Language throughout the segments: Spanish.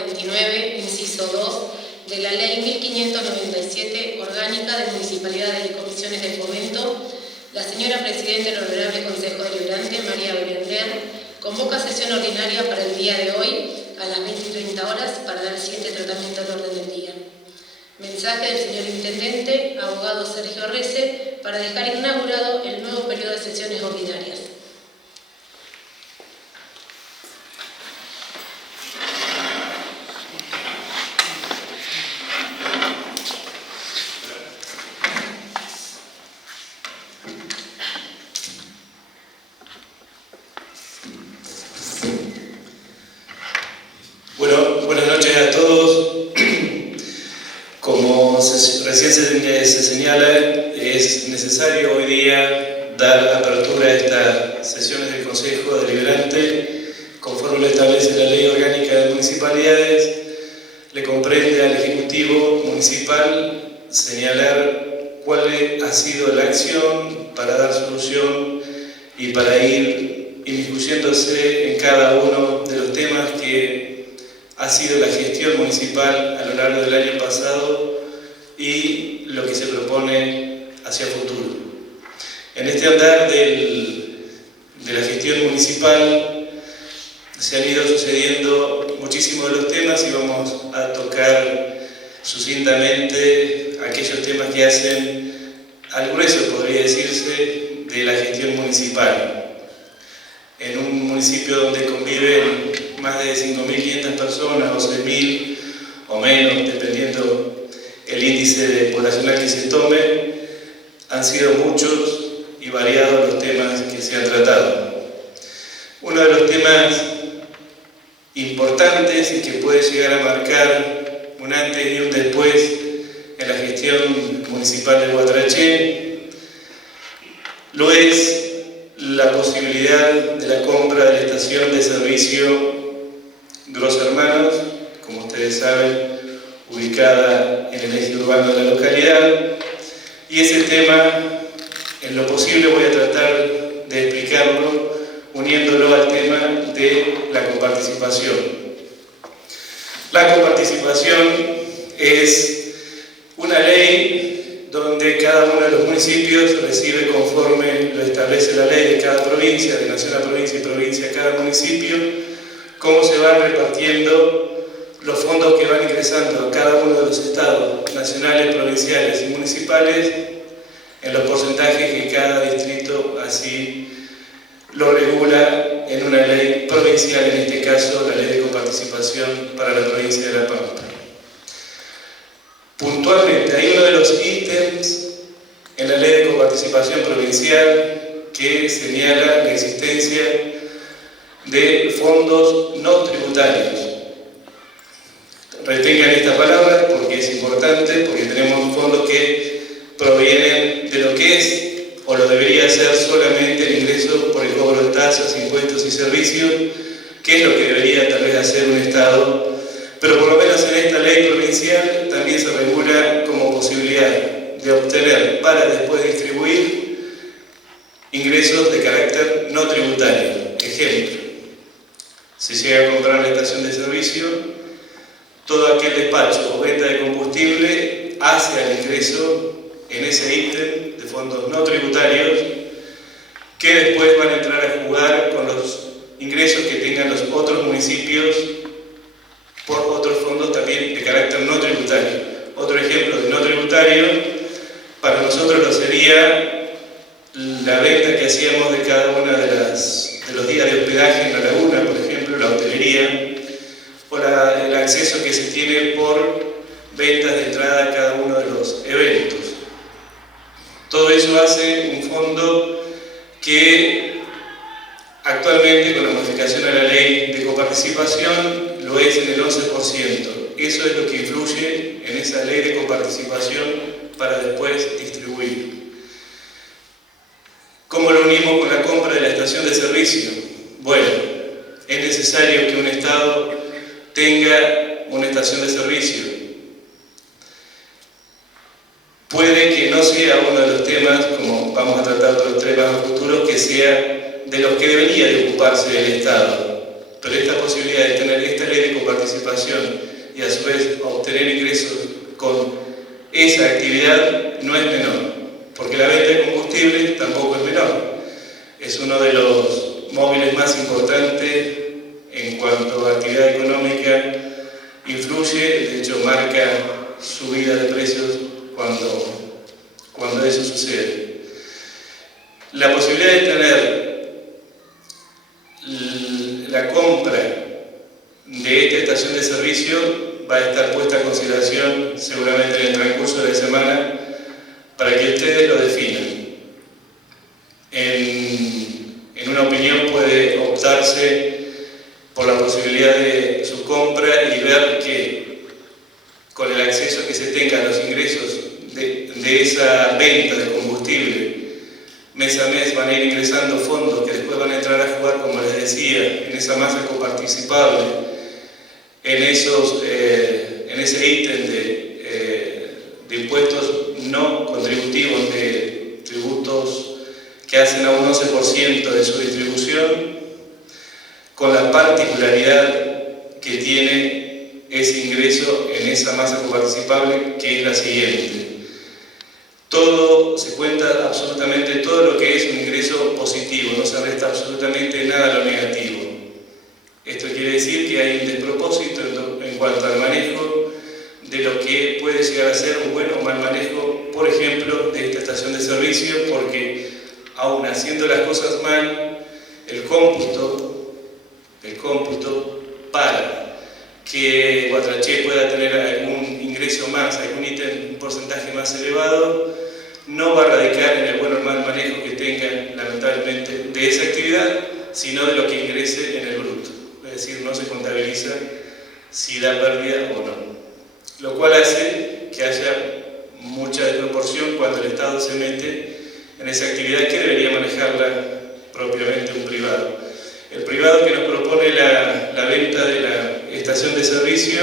49, inciso 2, de la Ley 1597, orgánica de Municipalidades y Comisiones de Fomento, la señora Presidenta del Honorable Consejo Deliberante, María Berenguer, convoca sesión ordinaria para el día de hoy, a las 20:30 horas, para dar siguiente tratamiento al orden del día. Mensaje del señor Intendente, abogado Sergio Rece, para dejar inaugurado el nuevo periodo de sesiones ordinarias. Bueno, buenas noches a todos. Como recién se señala, es necesario hoy día dar apertura a estas sesiones del Consejo Deliberante, conforme lo establece la Ley Orgánica de Municipalidades. Le comprende al Ejecutivo Municipal señalar cuál ha sido la acción para dar solución y para ir inmiscuyéndose en cada uno de los temas que ha sido la gestión municipal a lo largo del año pasado y lo que se propone hacia futuro. En este andar de la gestión municipal se han ido sucediendo muchísimos de los temas y vamos a tocar sucintamente aquellos temas que hacen al grueso, podría decirse, de la gestión municipal. En un municipio donde conviven más de 5.500 personas, o 6.000 o menos, dependiendo el índice poblacional que se tome, han sido muchos y variados los temas que se han tratado. Uno de los temas importantes y que puede llegar a marcar un antes y un después en la gestión municipal de Guatraché lo es la posibilidad de la compra de la estación de servicio Gros Hermanos, como ustedes saben, ubicada en el eje urbano de la localidad. Y ese tema, en lo posible, voy a tratar de explicarlo uniéndolo al tema de la coparticipación. La coparticipación es una ley donde cada uno de los municipios recibe, conforme lo establece la ley de cada provincia, de nación a provincia y provincia a cada municipio, cómo se van repartiendo los fondos que van ingresando a cada uno de los estados nacionales, provinciales y municipales en los porcentajes que cada distrito así lo regula en una ley provincial, en este caso la ley de coparticipación para la provincia de La Pampa. Puntualmente, hay uno de los ítems en la ley de coparticipación provincial que señala la existencia de fondos no tributarios. Retengan esta palabra porque es importante, porque tenemos fondos que provienen de lo que es o lo debería ser solamente el ingreso por el cobro de tasas, impuestos y servicios, que es lo que debería tal vez hacer un Estado, pero por lo menos en esta ley provincial también se regula como posibilidad de obtener para después distribuir ingresos de carácter no tributario. Ejemplo, se llega a comprar la estación de servicio, todo aquel despacho o venta de combustible hace al ingreso en ese ítem de fondos no tributarios que después van a entrar a jugar con los ingresos que tengan los otros municipios por otros fondos también de carácter no tributario. Otro ejemplo de no tributario para nosotros lo sería la venta que hacíamos de cada uno de los días de hospedaje en la laguna, por ejemplo, la hotelería, o el acceso que se tiene por ventas de entrada a cada uno de los eventos. Todo eso hace un fondo que actualmente, con la modificación a la ley de coparticipación, lo es en el 11%. Eso es lo que influye en esa ley de coparticipación para después distribuir. ¿Cómo lo unimos con la compra de la estación de servicio? Bueno, es necesario que un Estado tenga una estación de servicio. Puede que no sea uno de los temas, como vamos a tratar otros temas futuros, que sea de los que debería de ocuparse el Estado. pero esta posibilidad de tener esta ley de coparticipación y a su vez obtener ingresos con esa actividad no es menor, porque la venta de combustible tampoco es menor. Es uno de los móviles más importantes en cuanto a actividad económica, influye, de hecho marca subida de precios cuando eso sucede. La posibilidad de tener la compra de esta estación de servicio va a estar puesta a consideración seguramente en el transcurso de la semana para que ustedes lo definan. En una opinión puede optarse por la posibilidad de su compra y ver que con el acceso que se tenga a los ingresos de esa venta de combustible mes a mes van a ir ingresando fondos que después van a entrar a jugar, como les decía, en esa masa coparticipable, en ese ítem de impuestos no contributivos, de tributos que hacen a un 11% de su distribución, con la particularidad que tiene ese ingreso en esa masa coparticipable, que es la siguiente. Todo se cuenta, absolutamente todo lo que es un ingreso positivo, no se resta absolutamente nada a lo negativo. Esto quiere decir que hay un despropósito en cuanto al manejo de lo que puede llegar a ser un buen o mal manejo, por ejemplo, de esta estación de servicio, porque aún haciendo las cosas mal, el cómputo para que Guatraché pueda tener algún ingreso más, algún ítem, un porcentaje más elevado, no va a radicar en el buen o mal manejo que tengan, lamentablemente, de esa actividad, sino de lo que ingrese en el bruto. Es decir, no se contabiliza si da pérdida o no. Lo cual hace que haya mucha desproporción cuando el Estado se mete en esa actividad que debería manejarla propiamente un privado. El privado que nos propone la venta de la estación de servicio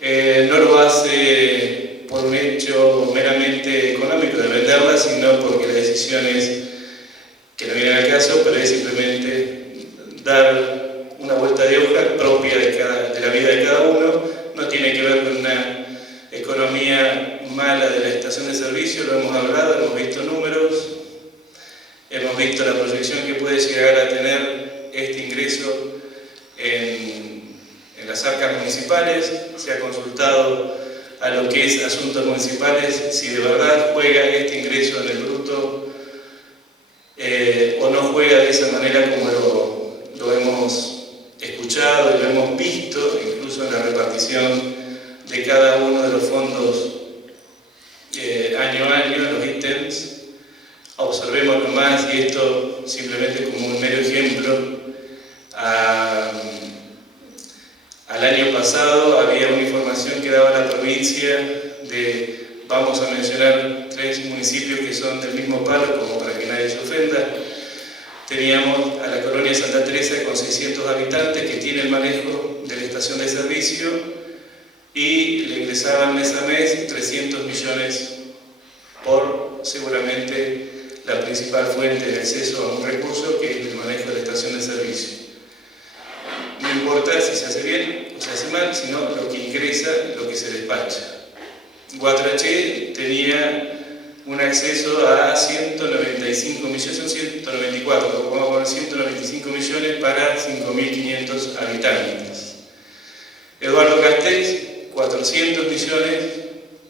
no lo hace por un hecho meramente económico de venderla, sino porque la decisión es que no viene al caso, pero es simplemente dar una vuelta de hoja propia de la vida de cada uno. No tiene que ver con una economía mala de la estación de servicio, lo hemos hablado, hemos visto números, hemos visto la proyección que puede llegar a tener este ingreso en las arcas municipales. Se ha consultado a lo que es asuntos municipales si de verdad juega este ingreso en el bruto o no juega de esa manera como lo hemos escuchado y lo hemos visto, incluso en la repartición de cada uno de los fondos año a año, los ítems. Observémoslo más, y esto simplemente como un mero ejemplo. Al año pasado había una información que daba la provincia vamos a mencionar 3 municipios que son del mismo palo, como para que nadie se ofenda. Teníamos a la colonia Santa Teresa con 600 habitantes que tiene el manejo de la estación de servicio y le ingresaban mes a mes 300 millones por seguramente la principal fuente de acceso a un recurso, que es el manejo de la estación de servicio. No importa si se hace bien o se hace mal, sino lo que ingresa, lo que se despacha. Guatraché tenía un acceso a 195 millones, son 194, pero vamos a poner 195 millones para 5.500 habitantes. Eduardo Castells, 400 millones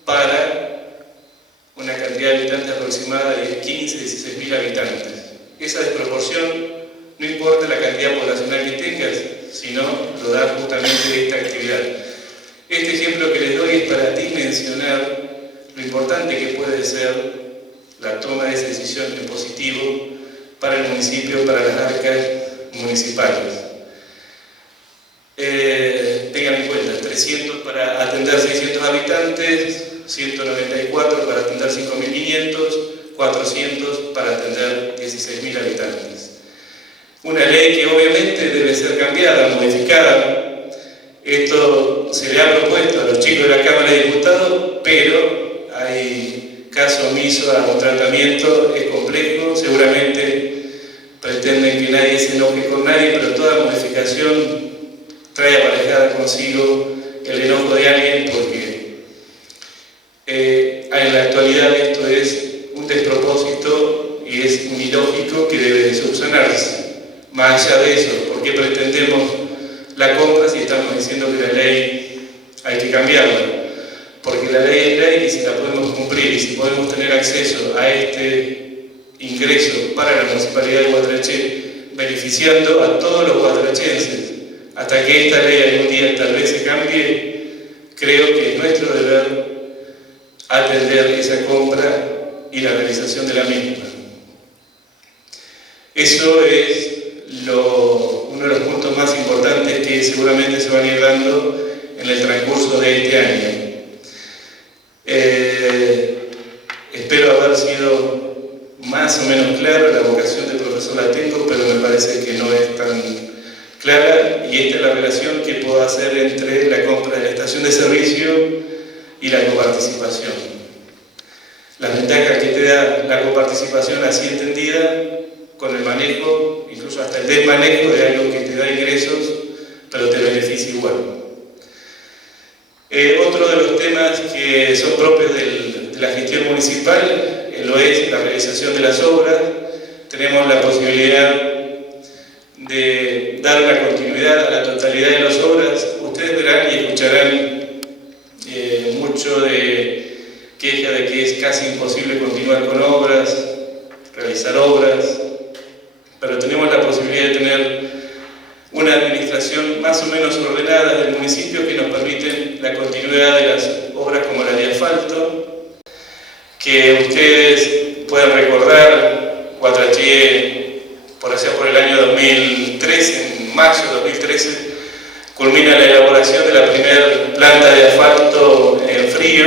para una cantidad de habitantes aproximada de 15, 16.000 habitantes. Esa desproporción no importa la cantidad poblacional que tengas, sino lo da justamente esta actividad. Este ejemplo que les doy es para dimensionar lo importante que puede ser la toma de esa decisión en positivo para el municipio, para las arcas municipales. Tengan en cuenta, 300 para atender 600 habitantes, 194 para atender 5.500, 400 para atender 16.000 habitantes. Una ley que obviamente debe ser cambiada, modificada. Esto se le ha propuesto a los chicos de la Cámara de Diputados, pero hay caso omiso a un tratamiento, es complejo, seguramente pretende pretenden que nadie se enoje con nadie, pero toda modificación trae aparejada consigo el enojo de alguien, porque en la actualidad esto es un despropósito y es un ilógico que debe subsanarse. Más allá de eso, ¿por qué pretendemos la compra si estamos diciendo que la ley hay que cambiarla? Porque la ley es ley y si la podemos cumplir y si podemos tener acceso a este ingreso para la Municipalidad de Guatraché, beneficiando a todos los guatrachenses, hasta que esta ley algún día tal vez se cambie, creo que es nuestro deber atender esa compra y la realización de la misma. Eso es uno de los puntos más importantes que seguramente se van a ir dando en el transcurso de este año. Espero haber sido más o menos claro. La vocación del profesor la tengo, pero me parece que no es tan clara, y esta es la relación que puedo hacer entre la compra de la estación de servicio y la coparticipación. Las ventajas que te da la coparticipación así entendida, con el manejo, incluso hasta el desmanejo de algo que te da ingresos, pero te beneficia igual. Otro de los temas que son propios de la gestión municipal lo es la realización de las obras. Tenemos la posibilidad de dar una continuidad a la totalidad de las obras. Ustedes verán y escucharán mucho de queja de que es casi imposible continuar con obras, realizar obras, pero tenemos la posibilidad de tener una administración más o menos ordenada del municipio que nos permite la continuidad de las obras como la de asfalto, que ustedes pueden recordar. Guatraché, por allá por el año 2013, en mayo de 2013, culmina la elaboración de la primera planta de asfalto en frío,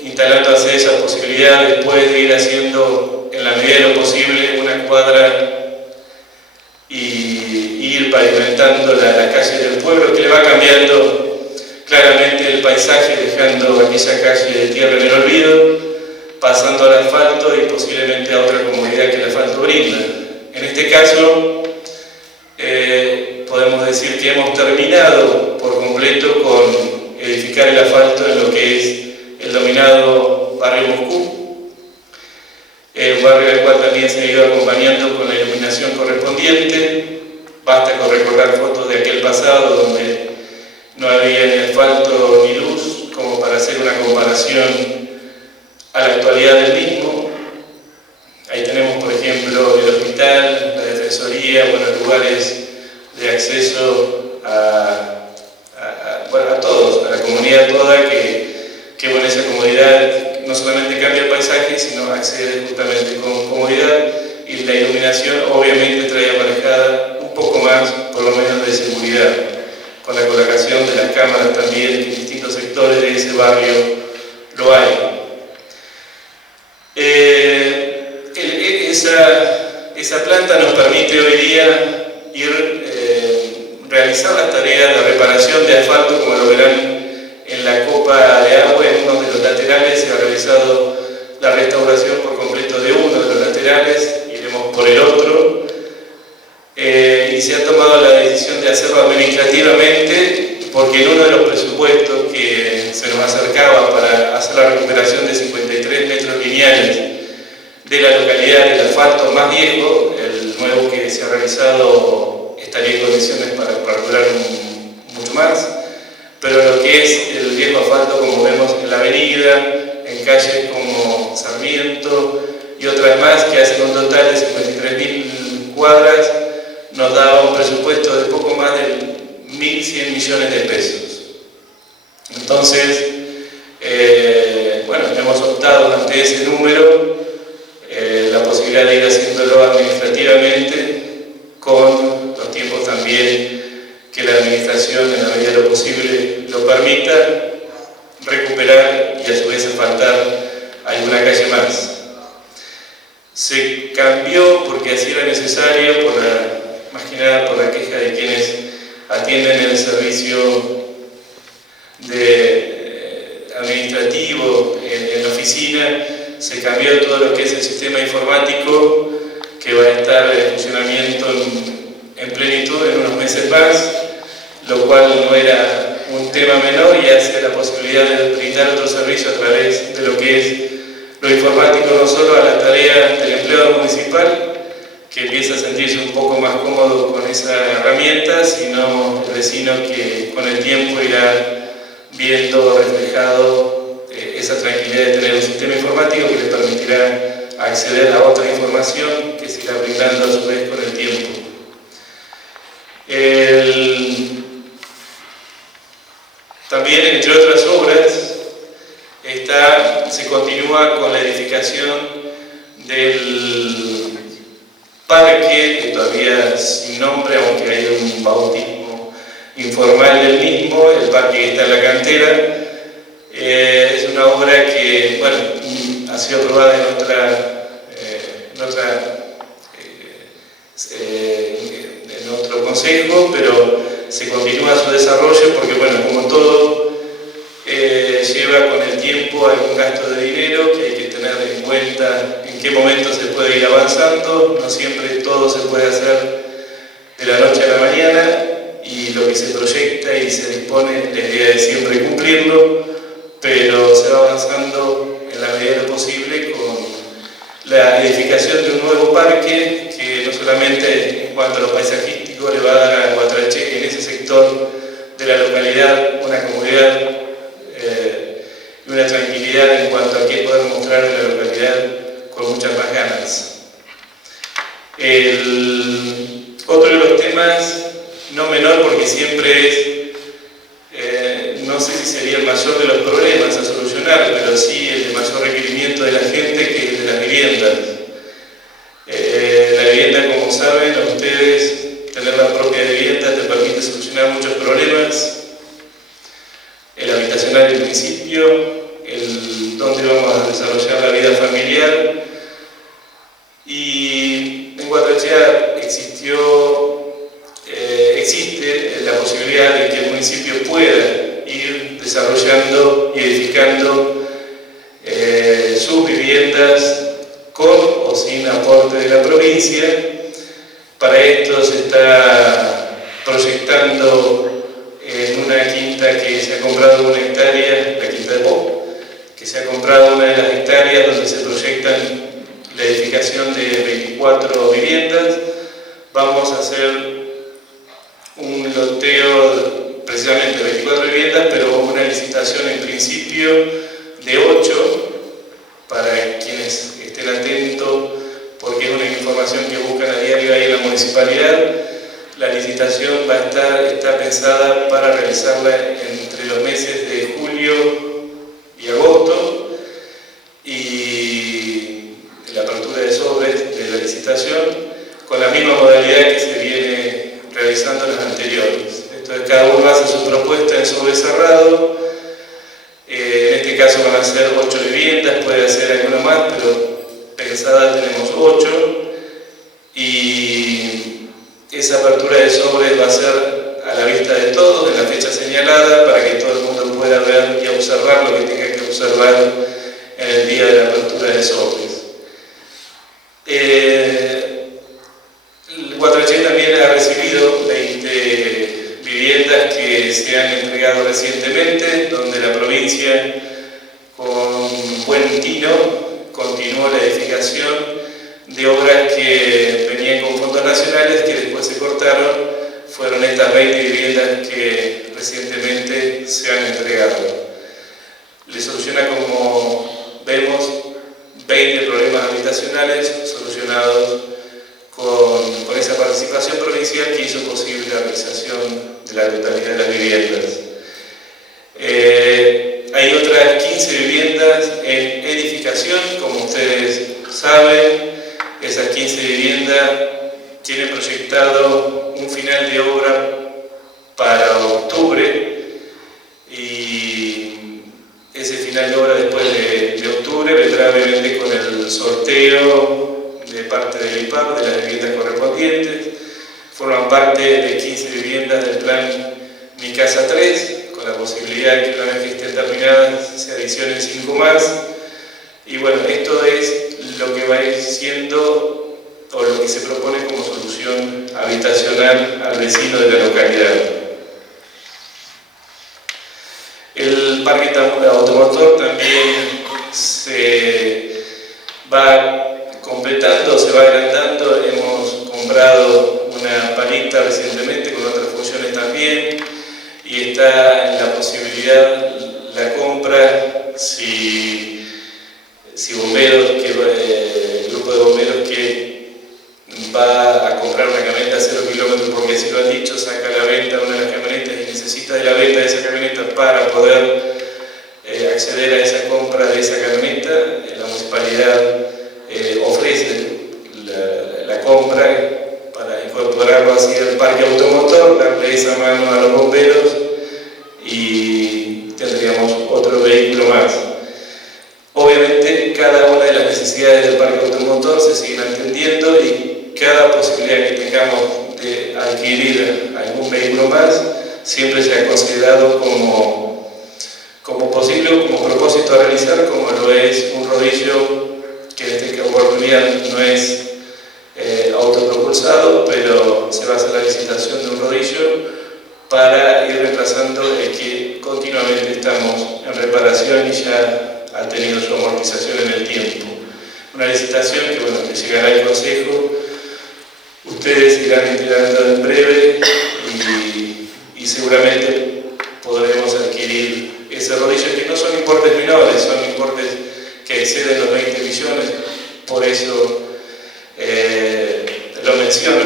instalándose esa posibilidad después de ir haciendo en la medida de lo posible una cuadra y ir pavimentando la calle del pueblo, que le va cambiando claramente el paisaje, dejando aquella calle de tierra en el olvido, pasando al asfalto y posiblemente a otra comodidad que el asfalto brinda. En este caso, podemos decir que hemos terminado por completo con edificar el asfalto en lo que es el dominado barrio Moscú, un barrio al cual también se ha ido acompañando con la iluminación correspondiente. Basta con recordar fotos de aquel pasado donde no había ni asfalto ni luz, como para hacer una comparación a la actualidad del mismo. Ahí tenemos, por ejemplo, el hospital, la defensoría, lugares de acceso a todos, a la comunidad toda, que esa comodidad no solamente cambia el paisaje, sino accede justamente con comodidad, y la iluminación obviamente trae aparejada un poco más, por lo menos, de seguridad, con la colocación de las cámaras también en distintos sectores de ese barrio lo hay. Esa planta nos permite hoy día realizar las tareas de reparación de asfalto, como lo verán en la copa de agua. En uno de los laterales se ha realizado la restauración por completo de uno de los laterales, iremos por el otro, y se ha tomado la decisión de hacerlo administrativamente, porque en uno de los presupuestos que se nos acercaba para hacer la recuperación de 53 metros lineales de la localidad del asfalto más viejo, el nuevo que se ha realizado estaría en condiciones para durar mucho más, pero lo que es el viejo asfalto, como vemos en la avenida, en calles como Sarmiento y otras más, que hacen un total de 53.000 cuadras, nos daba un presupuesto de poco más de 1.100 millones de pesos. Entonces, hemos optado ante ese número la posibilidad de ir haciéndolo administrativamente, con los tiempos también que la administración, en la medida de lo posible, lo permita, recuperar y a su vez asfaltar alguna calle más. Se cambió porque así era necesario, más que nada por la queja de quienes atienden el servicio administrativo en la oficina. Se cambió todo lo que es el sistema informático que va a estar en funcionamiento en plenitud en unos meses más, lo cual no era un tema menor y hace la posibilidad de brindar otro servicio a través de lo que es lo informático, no solo a la tarea del empleado municipal, que empieza a sentirse un poco más cómodo con esa herramienta, sino el vecino que con el tiempo irá viendo reflejado esa tranquilidad de tener un sistema informático que le permitirá acceder a otra información que se irá brindando a su vez con el tiempo. También, entre otras obras, se continúa con la edificación del parque, que todavía sin nombre, aunque hay un bautismo informal del mismo, el parque que está en la cantera. Es una obra que, bueno, ha sido aprobada en otro consejo, pero se continúa su desarrollo porque, bueno, como todo lleva con el tiempo algún gasto de dinero que hay que tener en cuenta en qué momento se puede ir avanzando. No siempre todo se puede hacer de la noche a la mañana, y lo que se proyecta y se dispone, la idea es siempre cumplirlo, pero se va avanzando en la medida de lo posible con la edificación de un nuevo parque que no solamente en cuanto a lo paisajístico le va a dar a Guatrache, en ese sector de la localidad, una comodidad y una tranquilidad en cuanto a qué poder mostrar en la localidad con muchas más ganas. Otro de los temas, no menor porque siempre es, no sé si sería el mayor de los problemas a solucionar, pero sí el de mayor requerimiento de la gente, que es de las viviendas. La vivienda, como saben ustedes, tener la propia vivienda te permite solucionar muchos problemas. El habitacional en principio, el dónde vamos a desarrollar la vida familiar. Y en Guatrachea existe la posibilidad de que el municipio pueda ir desarrollando y edificando sus viviendas con o sin aporte de la provincia. Para esto se está proyectando en una quinta que se ha comprado 1 hectárea, la quinta de Po, que se ha comprado una de las hectáreas donde se proyectan la edificación de 24 viviendas. Vamos a hacer un loteo, precisamente 24 viviendas, pero una licitación en principio de 8, para quienes estén atentos, porque es una información que buscan a diario ahí en la municipalidad. La licitación está pensada para realizarla entre los meses de julio y agosto, y la apertura de sobres de la licitación con la misma modalidad que se viene realizando en las anteriores. Entonces cada uno hace su propuesta en sobre cerrado. En este caso van a ser 8 viviendas, puede hacer alguno más, pero pensadas tenemos 8, y esa apertura de sobres va a ser a la vista de todos en la fecha señalada, para que todo el mundo pueda ver y observar lo que tenga que observar en el día de la apertura de sobres. Guatrache también ha recibido 20 viviendas que se han entregado recientemente, donde la provincia, con buen tino, continuó la edificación de obras que venían con fondos nacionales que después se cortaron. Fueron estas 20 viviendas que recientemente se han entregado. Le soluciona, como vemos, 20 problemas habitacionales solucionados con esa participación provincial que hizo posible la realización de la totalidad de las viviendas. Hay otras 15 viviendas en edificación, como ustedes saben. Esas 15 viviendas tienen proyectado un final de obra para octubre, y ese final de obra después de octubre vendrá obviamente con el sorteo de parte del IPAP de las viviendas correspondientes. Forman parte de 15 viviendas del plan Mi Casa 3, con la posibilidad que una vez que estén terminadas se adicionen 5 más. Y bueno, esto es lo que va a ir siendo o lo que se propone como solución habitacional al vecino de la localidad. El parque automotor también se va completando, se va agrandando. Hemos comprado una palita recientemente con otras funciones también, y está en la posibilidad la compra si bomberos, el grupo de bomberos que va a comprar una camioneta a 0 kilómetros, porque así lo han dicho, saca a la venta una de las camionetas y necesita de la venta de esa camioneta para poder acceder a esa compra de esa camioneta. La municipalidad ofrece la compra para incorporarlo así al parque automotor, darle esa mano a los bomberos y tendríamos otro vehículo más. Obviamente cada una de las necesidades del parque automotor se siguen atendiendo, y cada posibilidad que tengamos de adquirir algún vehículo más siempre se ha considerado como posible o como propósito a realizar, como lo es un rodillo, que en esta oportunidad no es autopropulsado, pero se va a hacer la licitación de un rodillo para ir reemplazando el que continuamente estamos en reparación y ya ha tenido su amortización en el tiempo. Una licitación que llegará al Consejo, ustedes irán enterando en breve y seguramente podremos adquirir ese rodillo, que no son importes menores, son importes que exceden los 20 millones, por eso lo menciono.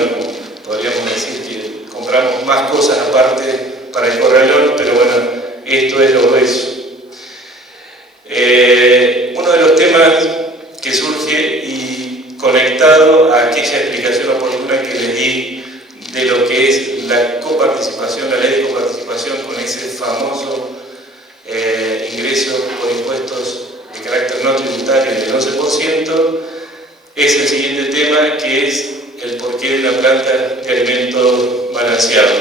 Podríamos decir que compramos más cosas aparte para el corralón, pero bueno, esto es lo grueso. Uno de los temas que surge, y conectado a aquella explicación oportuna que les di de lo que es la coparticipación, la ley de coparticipación, con ese famoso ingreso por impuestos de carácter no tributario del 11%, es el siguiente tema, que es el porqué de la planta de alimentos balanceados.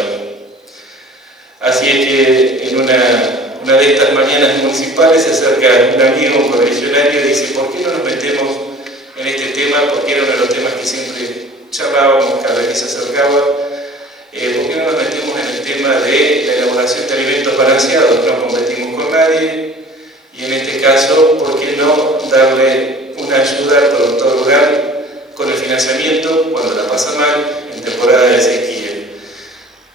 Así es que en una de estas mañanas municipales se acerca un amigo, un correligionario, y dice: ¿por qué no nos metemos en este tema? Porque era uno de los temas que siempre charlábamos cada vez que se acercaba. ¿Por qué no nos metemos en el tema de la elaboración de alimentos balanceados? No competimos con nadie, y en este caso, ¿por qué no darle una ayuda al productor rural con el financiamiento cuando la pasa mal en temporada de sequía?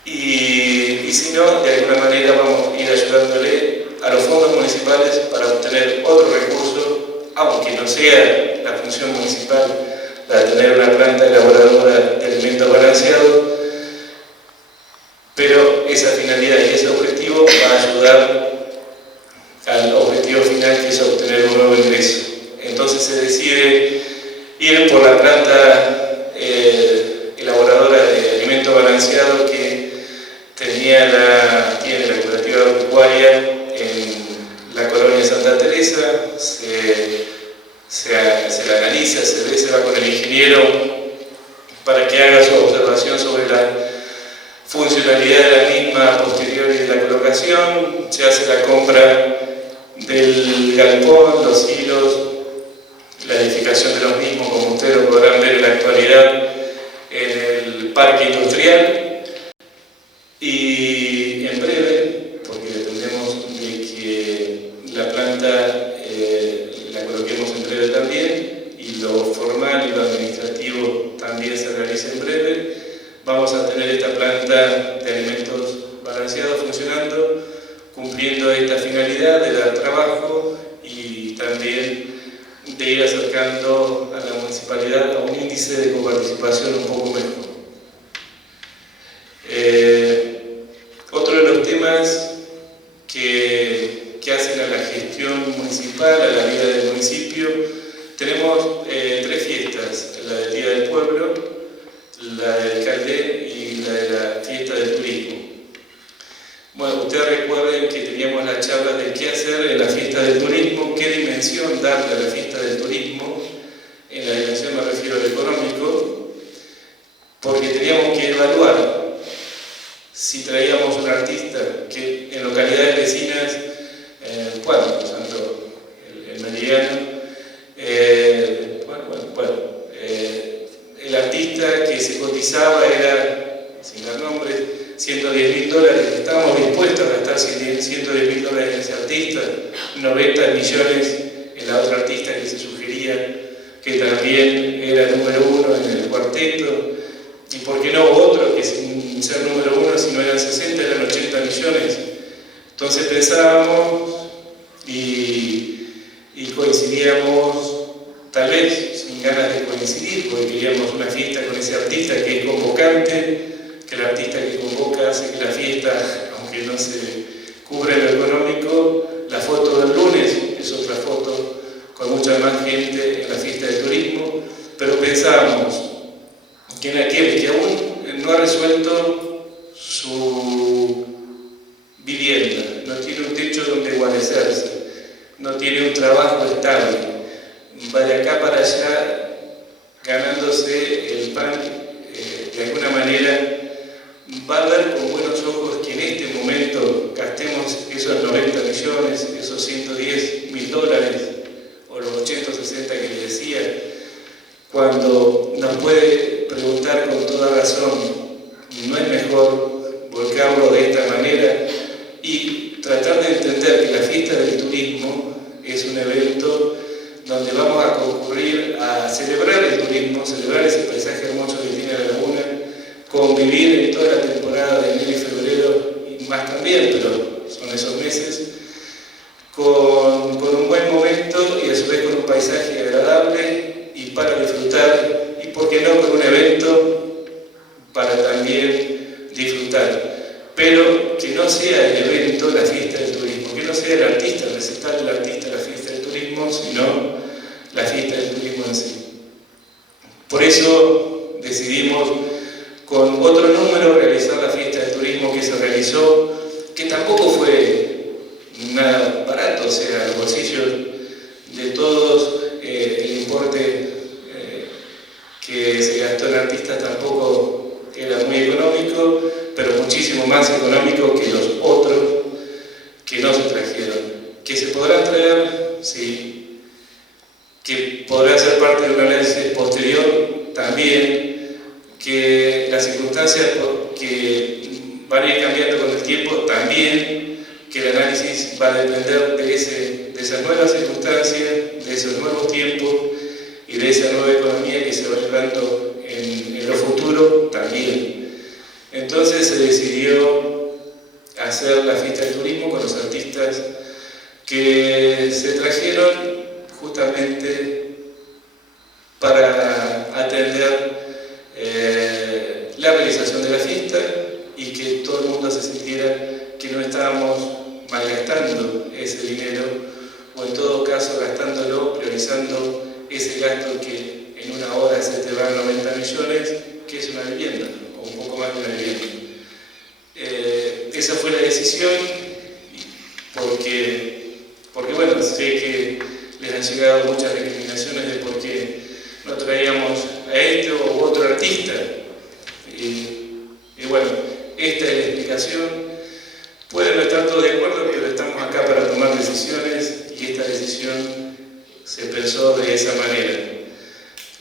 Y si no, de alguna manera vamos a ir ayudándole a los fondos municipales para obtener otro recurso, aunque no sea la función municipal la de tener una planta elaboradora de alimentos balanceados, pero esa finalidad y ese objetivo va a ayudar al objetivo final, que es obtener un nuevo ingreso. Entonces se decide ir por la planta elaboradora de alimentos balanceados que tiene la cooperativa agropecuaria en la colonia Santa Teresa. Se la analiza, se ve, se va con el ingeniero para que haga su observación sobre la funcionalidad de la misma posterior y de la colocación. Se hace la compra del galpón, los hilos, la edificación de los mismos, como ustedes lo podrán ver en la actualidad en el parque industrial. Y en breve, porque dependemos de que la planta la coloquemos en breve también, y lo formal y lo administrativo también se realiza en breve, vamos a tener esta planta de alimentos balanceados funcionando, cumpliendo esta finalidad de dar trabajo y también de ir acercando a la municipalidad a un índice de coparticipación un poco mejor. Otro de los temas que hacen a la gestión municipal, a la vida del municipio, tenemos 3 fiestas: la del Día del Pueblo, la del alcalde y la de la fiesta del turismo. Bueno, ustedes recuerden que teníamos las charlas de qué hacer en la fiesta del turismo, qué dimensión darle a la fiesta del turismo. En la dimensión me refiero al económico, porque teníamos que evaluar si traíamos un artista que en localidades vecinas, por ejemplo, el Meridiano, el cotizaba era, sin dar nombres, $110.000. Estábamos dispuestos a gastar $110.000 en ese artista, 90 millones en la otra artista que se sugería, que también era número uno en el cuarteto, y por qué no otro que sin ser número uno, si no eran 60, eran 80 millones. Entonces pensábamos y coincidíamos, tal vez sin ganas de coincidir, porque queríamos una fiesta con ese artista que es convocante, que el artista que convoca hace que la fiesta, aunque no se cubre lo económico, la foto del lunes es otra foto con mucha más gente en la fiesta de turismo, pero pensábamos que en aquel que aún no ha resuelto su vivienda, no tiene un techo donde guarecerse, no tiene un trabajo estable, va de acá para allá ganándose el pan, de alguna manera va a ver con buenos ojos que en este momento gastemos esos 90 millones, esos $110.000 o los 860 que le decía, cuando nos puede preguntar con toda razón, ¿no es mejor volcarlo de esta manera y tratar de entender que la fiesta del turismo es un evento donde vamos a concurrir a celebrar el turismo, celebrar ese paisaje hermoso que tiene la laguna, convivir en toda la temporada de enero y febrero, y más también, pero son esos meses, con un buen momento y a su vez con un paisaje agradable y para disfrutar, y por qué no con un evento para también disfrutar. Pero que no sea el evento la fiesta del turismo, que no sea el artista, el recital del artista la fiesta del turismo, sino la fiesta del turismo en sí. Por eso decidimos con otro número realizar la fiesta del turismo que se realizó, que tampoco fue nada barato, o sea, los bolsillos de todos, el importe que se gastó en artistas tampoco era muy económico, pero muchísimo más económico que los otros que no se trajeron. ¿Que se podrán traer? Sí. ¿Que podrá ser parte de un análisis posterior? También. Que las circunstancias que van a ir cambiando con el tiempo, también, que el análisis va a depender de esas nuevas circunstancias, de esos nuevos tiempos y de esa nueva economía que se va dando en lo futuro, también. Entonces se decidió hacer la fiesta del turismo con los artistas que se trajeron justamente para atender la realización de la fiesta y que todo el mundo se sintiera que no estábamos malgastando ese dinero o en todo caso gastándolo, priorizando ese gasto que en una hora se te van 90 millones, que es una vivienda o un poco más de una vivienda. Esa fue la decisión porque bueno, sé que les han llegado muchas recriminaciones de por qué no traíamos a este u otro artista. Y bueno, esta es la explicación. Pueden no estar todos de acuerdo, pero estamos acá para tomar decisiones y esta decisión se pensó de esa manera.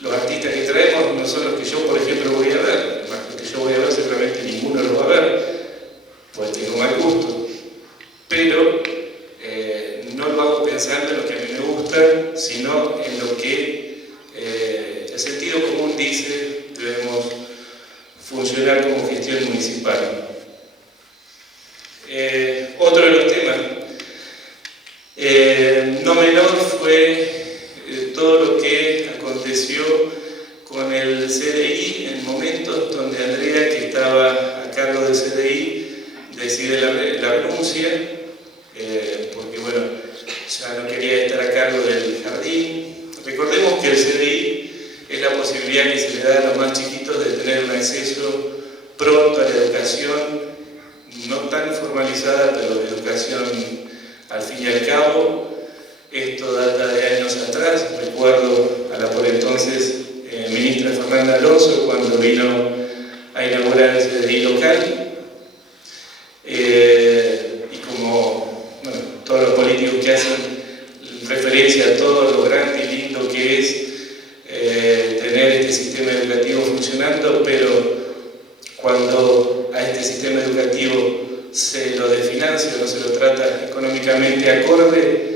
Los artistas que traemos no son los que yo, por ejemplo, voy a ver. Los que yo voy a ver seguramente ninguno los va a ver, pues tengo mal gusto. Pero no lo hago pensando en lo que a mí me gusta, sino en lo que el sentido común dice debemos funcionar como gestión municipal. Otro de los temas no menor fue todo lo que aconteció con el CDI en momentos donde Andrea, que estaba a cargo del CDI, decide la renuncia, porque bueno, ya no quería estar a cargo del jardín. Recordemos que el CDI es la posibilidad que se le da a los más chiquitos de tener un acceso pronto a la educación, no tan formalizada, pero de educación al fin y al cabo. Esto data de años atrás. Recuerdo a la por entonces ministra Fernanda Alonso cuando vino a inaugurar el CDI local. Y como bueno, todos los políticos que hacen referencia a todo lo grande y lindo que es tener este sistema educativo funcionando, pero el sistema educativo se lo desfinancia o no se lo trata económicamente acorde.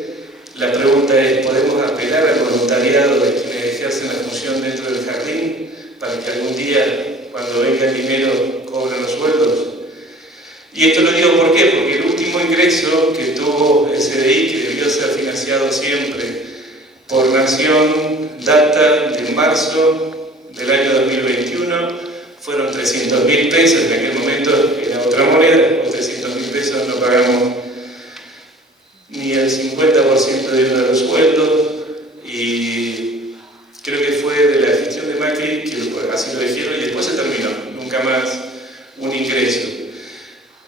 La pregunta es, ¿podemos apelar al voluntariado de quienes ejercen la función dentro del jardín para que algún día, cuando venga el dinero, cobren los sueldos? Y esto lo digo ¿por qué? Porque el último ingreso que tuvo el CDI, que debió ser financiado siempre por Nación, data de marzo del año 2021, fueron 300.000 pesos, en aquel momento era otra moneda, con 300.000 pesos no pagamos ni el 50% de uno de los sueldos, y creo que fue de la gestión de Macri que así lo dijeron y después se terminó, nunca más un ingreso.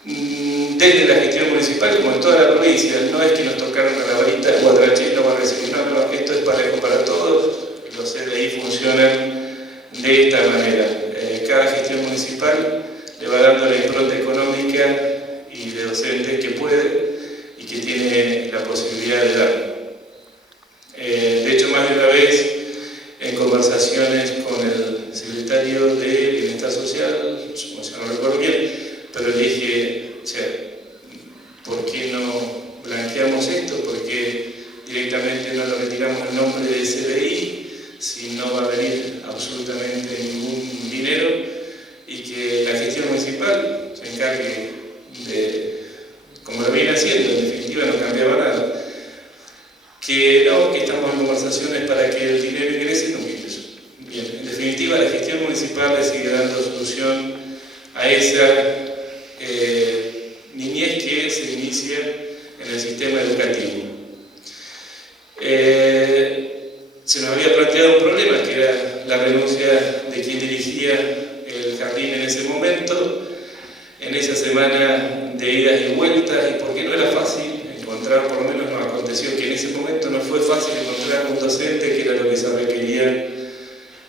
Desde la gestión municipal, como en toda la provincia, no es que nos tocaron a la varita o a Trachelo o a recibir, no, esto es parejo para todos, los CDI funcionan de esta manera. Cada gestión municipal le va dando la impronta económica y de docentes que puede y que tiene la posibilidad de dar. De hecho, más de una vez, en conversaciones con el secretario de Bienestar Social, no recuerdo bien, pero le dije, o sea, ¿por qué no blanqueamos esto? ¿Por qué directamente no lo retiramos el nombre de CDI si no va a venir absolutamente ningún dinero y que la gestión municipal se encargue de, como lo viene haciendo, en definitiva no cambiaba nada? Que no, que estamos en conversaciones para que el dinero ingrese, no ingreso. Bien, en definitiva la gestión municipal le sigue dando solución a esa niñez que se inicia en el sistema educativo. Se nos había planteado un problema que era la renuncia de quien dirigía el jardín en ese momento, en esa semana de idas y vueltas, y porque no era fácil encontrar, por lo menos nos aconteció que en ese momento no fue fácil encontrar un docente, que era lo que se requería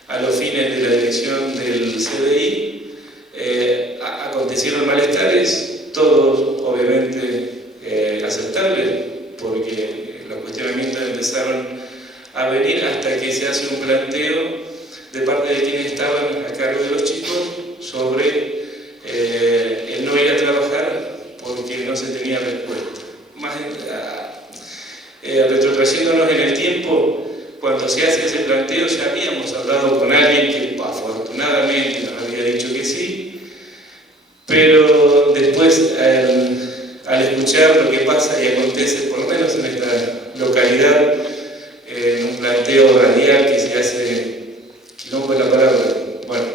a los fines de la dirección del CDI. Acontecieron malestares, todos obviamente aceptables, porque los cuestionamientos empezaron a venir hasta que se hace un planteo de parte de quienes estaban a cargo de los chicos sobre el no ir a trabajar porque no se tenía respuesta. Más retrotrayéndonos en el tiempo, cuando se hace ese planteo ya habíamos hablado con alguien que afortunadamente nos había dicho que sí, pero después al escuchar lo que pasa y acontece, por lo menos en esta localidad, en un planteo radial que se hace, quilombo es la palabra, bueno,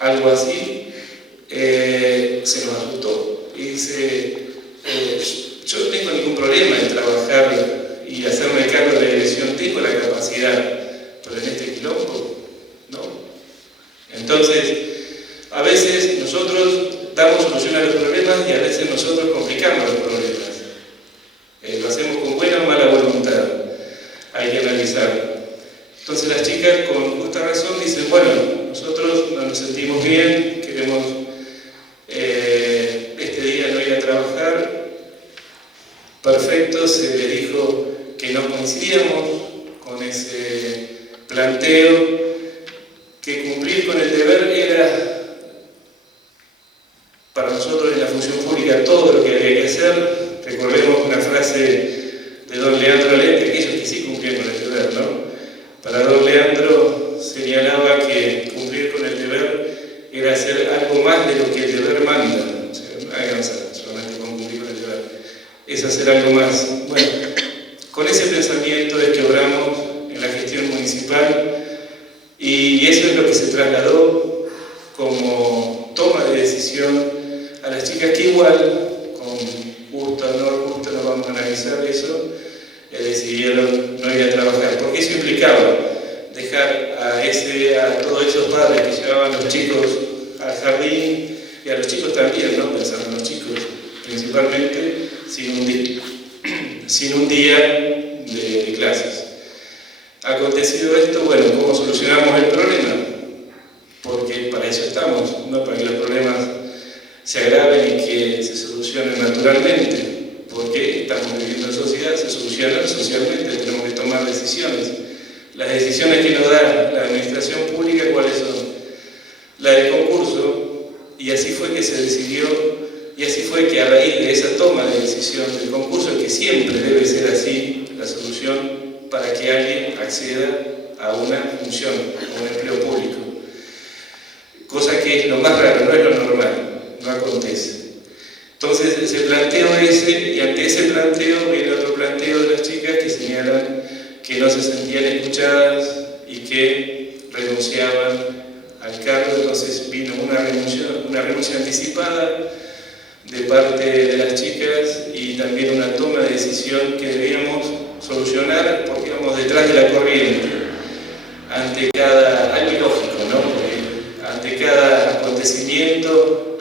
algo así, se nos asustó y dice, yo no tengo ningún problema en trabajar y hacerme cargo de la dirección, tengo la capacidad, pero en este quilombo, no. Entonces, a veces nosotros damos solución a los problemas y a veces nosotros complicamos los problemas. Lo hacemos con buena o mala voluntad, hay que analizar. Entonces las chicas con justa razón dicen, bueno, nosotros no nos sentimos bien, queremos este día no ir a trabajar. Perfecto, se les dijo que no coincidíamos con ese planteo, que cumplir con el deber era para nosotros en la función pública todo lo que había que hacer. Recordemos una frase de don Leandro Alente, aquellos que sí cumplían con el deber, ¿no? Para don Leandro señalaba que cumplir con el deber era hacer algo más de lo que el deber manda. O sea, no alcanza solamente con cumplir con el deber, es hacer algo más. Bueno, con ese pensamiento es que obramos en la gestión municipal y eso es lo que se trasladó como toma de decisión a las chicas, que igual, con gusto o no gusto, no vamos a analizar eso, decidieron no ir a trabajar, porque eso implicaba dejar a todos esos padres que llevaban a los chicos al jardín, y a los chicos también, ¿no? Pensando en los chicos principalmente, sin un día de clases. Acontecido esto, bueno, ¿cómo solucionamos el problema? Porque para eso estamos, no para que los problemas se agraven y que se solucionen naturalmente, porque estamos viviendo en sociedad, se solucionan socialmente, tenemos que tomar decisiones. Las decisiones que nos da la administración pública, ¿cuáles son? La del concurso, y así fue. fue que se decidió, y así fue que a raíz de esa toma de decisión del concurso, que siempre debe ser así la solución para que alguien acceda a una función, a un empleo público. Cosa que es lo más raro, no es lo normal, no acontece. Entonces se planteó ese, y ante ese planteo viene otro planteo de las chicas que señalan que no se sentían escuchadas y que renunciaban al cargo. Entonces vino una renuncia anticipada de parte de las chicas y también una toma de decisión que debíamos solucionar porque íbamos detrás de la corriente ante cada, algo ilógico, ¿no? Porque ante cada acontecimiento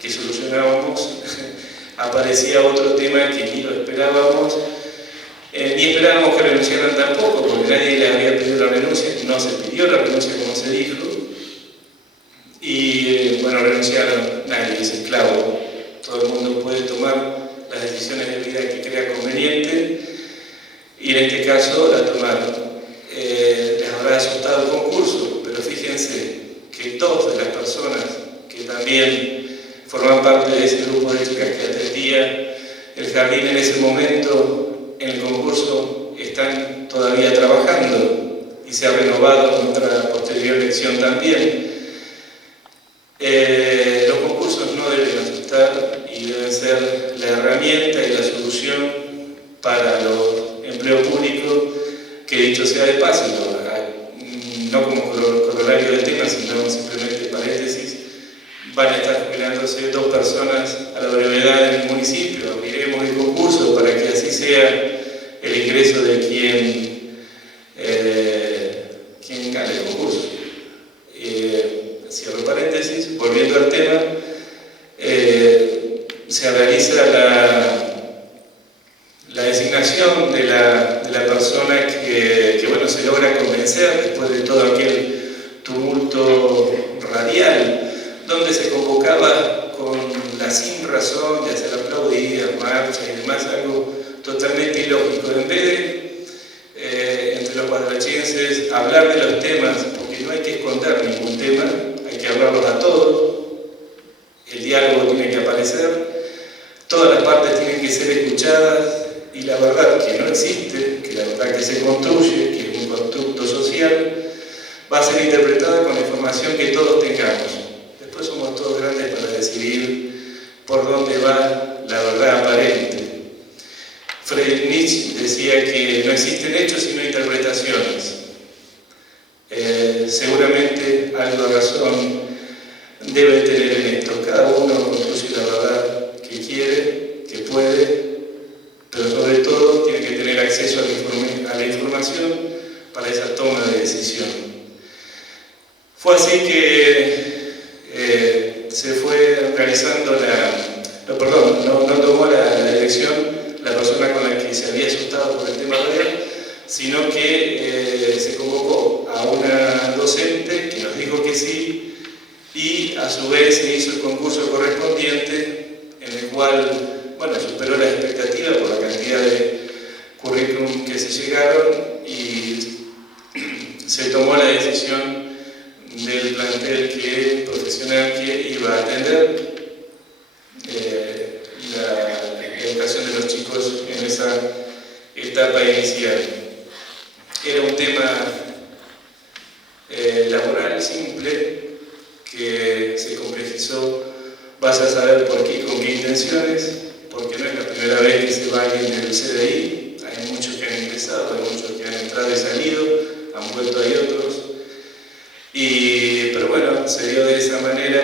que solucionábamos aparecía otro tema que ni lo esperábamos, ni esperábamos que renunciaran tampoco, porque nadie le había pedido la renuncia, no se pidió la renuncia como se dijo, y bueno, renunciaron, nadie es esclavo, todo el mundo puede tomar las decisiones de vida que crea conveniente, y en este caso la tomaron. Les habrá asustado el concurso, pero fíjense que dos de las personas que también forman parte de ese grupo de chicas que atendía el jardín en ese momento en el concurso están todavía trabajando y se ha renovado en otra posterior elección también. Los concursos no deben asustar y deben ser la herramienta y la solución para los empleos públicos, que dicho sea de paso, no como corolario del tema, sino simplemente paréntesis, van a estar jubilándose 2 personas a la brevedad en el municipio. Abriremos el concurso para que así sea el ingreso de quien gane el concurso. Cierro paréntesis, volviendo al tema, se realiza la designación de la persona que bueno, se logra convencer después de todo aquel tumulto radial, donde se convocaba con la sin razón de hacer aplaudidas, marchas y demás, algo totalmente ilógico. En vez de, entre los guadalachenses, hablar de los temas, porque no hay que esconder ningún tema, hay que hablarlos a todos, el diálogo tiene que aparecer, todas las partes tienen que ser escuchadas, y la verdad que no existe, que la verdad que se construye, que es un constructo social, va a ser interpretada con la información que todos tengamos. Después somos todos grandes para decidir por dónde va la verdad aparente. Friedrich Nietzsche decía que no existen hechos sino interpretaciones. Seguramente algo de razón debe tener en esto. Cada uno construye la verdad que quiere, que puede, pero sobre todo tiene que tener acceso a la información para esa toma de decisión. Fue así que se fue realizando no tomó la elección la persona con la que se había asustado por el tema real, sino que se convocó a una docente que nos dijo que sí, y a su vez se hizo el concurso correspondiente, en el cual, bueno, superó la expectativa por la cantidad de currículum que se llegaron, y se tomó la decisión del plantel profesional que iba a atender la educación de los chicos en esa etapa inicial. Era un tema laboral simple que se complejizó, vas a saber por qué y con qué intenciones, porque no es la primera vez que se va alguien del CDI, hay muchos que han ingresado, hay muchos que han entrado y salido, han vuelto, hay otros, pero bueno, se dio de esa manera,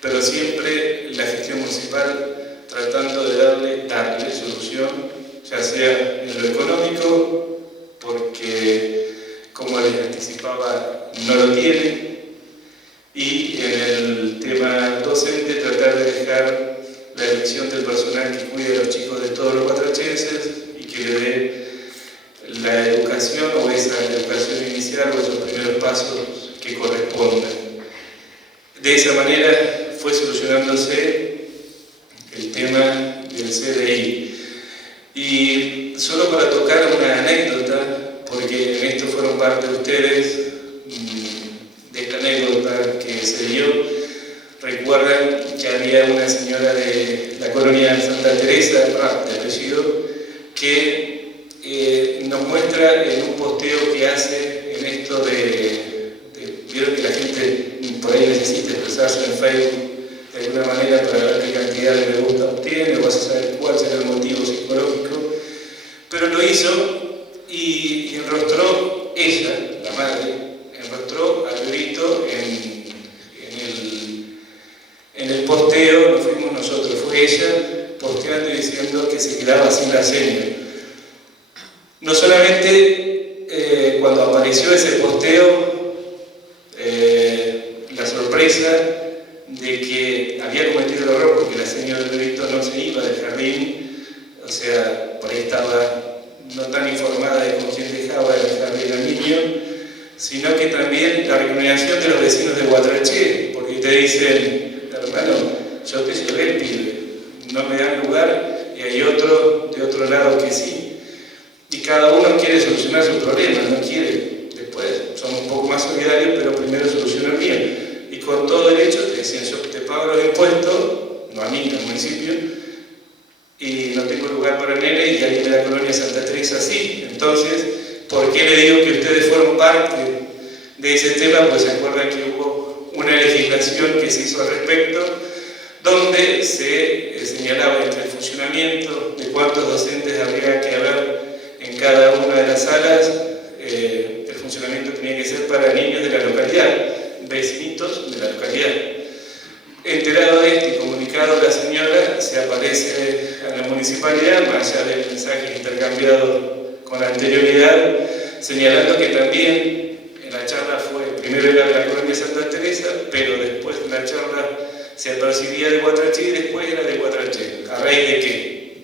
pero siempre la gestión municipal tratando de darle solución, ya sea en lo económico, porque como les anticipaba no lo tiene, y en el tema docente tratar de dejar la elección del personal que cuide a los chicos de todos los guatrachenses y que le dé la educación o esa educación inicial o esos primeros pasos que correspondan. De esa manera fue solucionándose el tema del CDI. Y solo para tocar una anécdota, porque en esto fueron parte de ustedes, de esta anécdota que se dio, recuerdan que había una señora de la colonia de Santa Teresa, de apellido, que nos muestra en un posteo que hace en esto vieron que la gente por ahí necesita expresarse en Facebook de alguna manera para ver qué cantidad de me gusta obtiene, o vas a saber cuál será el motivo psicológico, pero lo hizo y enrostró ella, la madre, enrostró al bebito en el posteo. No fuimos nosotros, fue ella posteando y diciendo que se quedaba sin la seña. No solamente cuando apareció ese posteo, la sorpresa de que había cometido el error porque la señora del bebito no se iba del jardín, o sea, por ahí estaba no tan informada de con quién dejaba el jardín al niño, sino que también la recomendación de los vecinos de Guatraché, porque te dicen, hermano, yo te llevé el pibe, no me dan lugar, y hay otro de otro lado que sí. Y cada uno quiere solucionar su problema, no quiere, después somos un poco más solidarios, pero primero soluciona el mío. Y con todo derecho te decían, yo te pago los impuestos, no a mí, al municipio, y no tengo lugar para el nene, y alguien de la colonia Santa Teresa sí. Entonces, ¿por qué le digo que ustedes fueron parte de ese tema? Pues se acuerdan que hubo una legislación que se hizo al respecto, donde se señalaba entre el funcionamiento de cuántos docentes habría que haber en cada una de las salas. El funcionamiento tenía que ser para niños de la localidad, vecinitos de la localidad. Enterado de este comunicado, la señora se aparece a la municipalidad, más allá del mensaje intercambiado con anterioridad, señalando que también en la charla primero era de la colonia Santa Teresa, pero después en la charla se apercibía de Guatraché y después era de Guatraché. ¿A raíz de qué?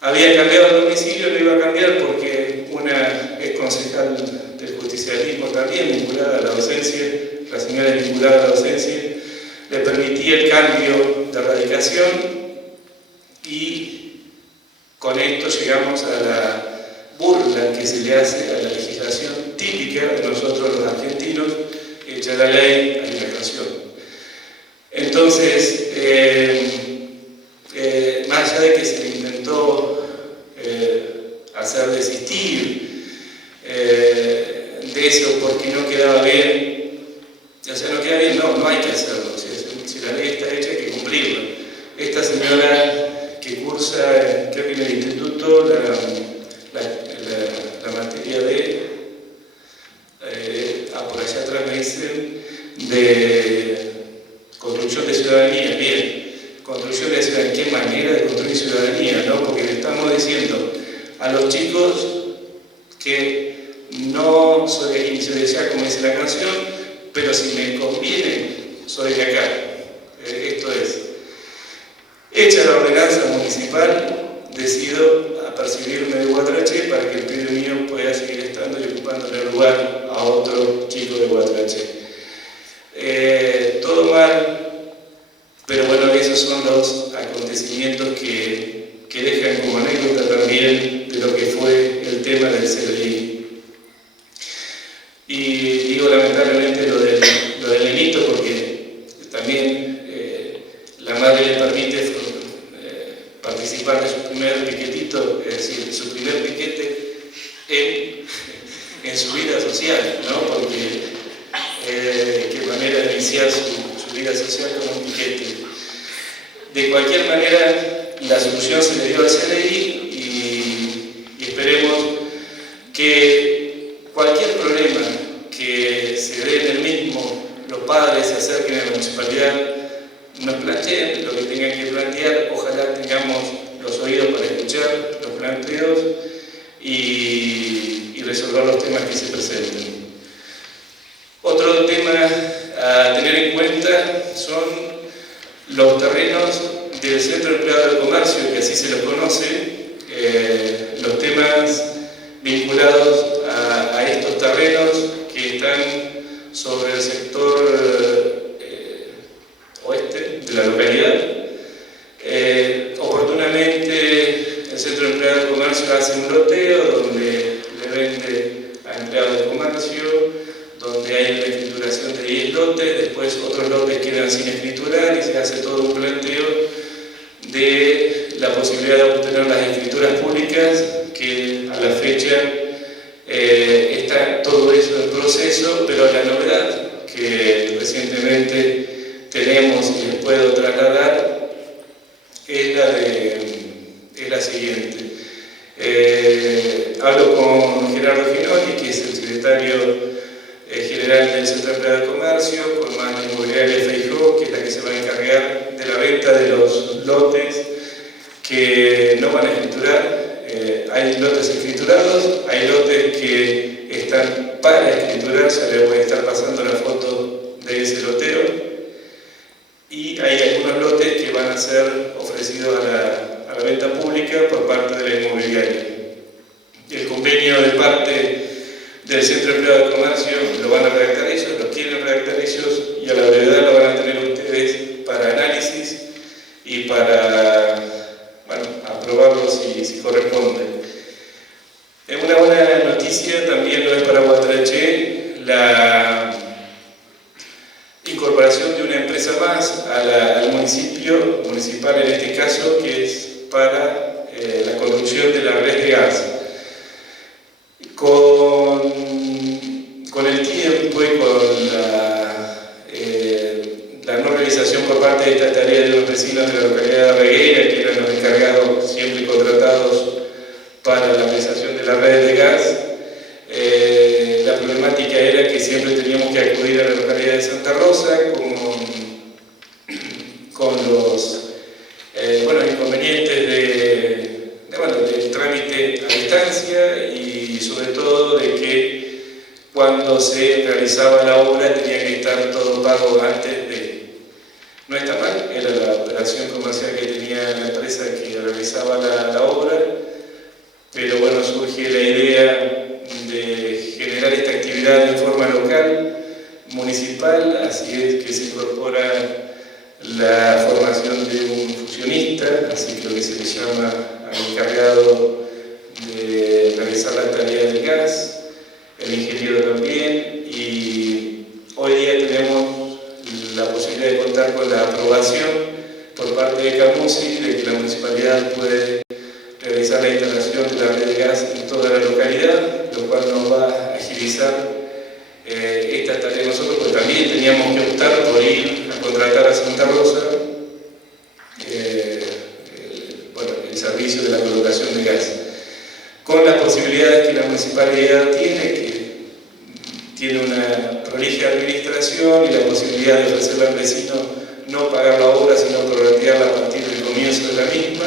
Había cambiado el domicilio, lo iba a cambiar porque una ex concejal del justicialismo también vinculada a la docencia, la señora vinculada a la docencia, le permitía el cambio de radicación, y con esto llegamos a la burla que se le hace a la legislación típica de nosotros los argentinos, hecha la ley a la canción. Entonces, más allá de que se intentó hacer desistir de eso porque no quedaba bien, o sea, no queda bien, no hay que hacerlo. Si la ley está hecha, hay que cumplirla. Esta señora que cursa, creo que en el instituto, la materia de, por allá atrás me dicen, de construcción de ciudadanía, bien, construcción de ciudadanía, ¿qué manera de construir ciudadanía, no? Porque le estamos diciendo a los chicos que no soy de aquí, soy de allá, como dice la canción, pero si me conviene, soy de acá. Esto es, hecha la ordenanza municipal, decido apercibirme de Guatraché para que el pibe mío pueda seguir estando y ocupándole lugar a otro chico de Guatraché. Todo mal, pero bueno, esos son los acontecimientos que dejan como anécdota también de lo que fue el tema del CDI. Y digo lamentablemente lo del nenito porque también la madre le permite participar de su primer piquetito, es decir, su primer piquete en su vida social, ¿no? Porque qué manera de iniciar su vida social con un piquete. De cualquier manera, la solución se le dio al CDI y esperemos que cualquier problema que se dé en el mismo, los padres se acerquen a la municipalidad, nos planteen lo que tengan que plantear, ojalá tengamos los oídos para escuchar los planteos y resolver los temas que se presenten. Otro tema a tener en cuenta son los terrenos del Centro Empleado de Comercio, que así se los conoce, los temas vinculados a estos terrenos que están sobre el sector oeste de la localidad. Oportunamente el Centro Empleado de Comercio hace un loteo donde le vende a empleados de comercio, donde hay una escrituración de 10 lotes lotes, después otros lotes quedan sin escriturar y se hace todo un planteo de la posibilidad de obtener las escrituras públicas, que a la fecha está todo eso en proceso, pero la novedad que recientemente tenemos y les puedo trasladar es la siguiente. Hablo con Gerardo Ginoni, que es el secretario general del Centro de Empleados de Comercio, con Mano Inmobiliaria Feijó, que es la que se va a encargar de la venta de los lotes que no van a escriturar. Hay lotes escriturados, hay lotes que están para escriturarse, les voy a estar pasando la foto de ese loteo, y hay algunos lotes que van a ser ofrecidos a la venta pública por parte de la inmobiliaria. El convenio de parte del Centro de Empleados de Comercio lo van a redactar ellos, lo quieren redactar ellos, y a la brevedad lo van a tener ustedes para análisis y para aprobarlo si corresponde. Una buena noticia también lo es para Guatraché, la incorporación de una empresa más al municipio, municipal en este caso, que es para la construcción de la red de gas. Con el tiempo y con la no realización por parte de esta tarea de los vecinos de la localidad de Regueira, que eran los encargados siempre contratados para la realización de la red de gas, la problemática era que siempre teníamos que acudir a la localidad de Santa Rosa con los inconvenientes del trámite a distancia, y sobre todo de que cuando se realizaba la obra tenía que estar todo pago antes de. No está mal, era la operación comercial que tenía la empresa que realizaba la obra, pero bueno, surge la idea de generar esta actividad en forma local, municipal, así es que se incorpora la formación de un funcionista, así que lo que se le llama al encargado de realizar la tarea del gas, el ingeniero también, y hoy día tenemos la posibilidad de contar con la aprobación por parte de Camusi de que la municipalidad puede realizar la instalación de la red de gas en toda la localidad, lo cual nos va a agilizar esta tarea nosotros, porque también teníamos que optar por ir a contratar a Santa Rosa el servicio de la colocación de gas, con las posibilidades que la municipalidad tiene, que tiene una prolija administración y la posibilidad de ofrecerle al vecino no pagar la obra, sino prorratearla a partir del comienzo de la misma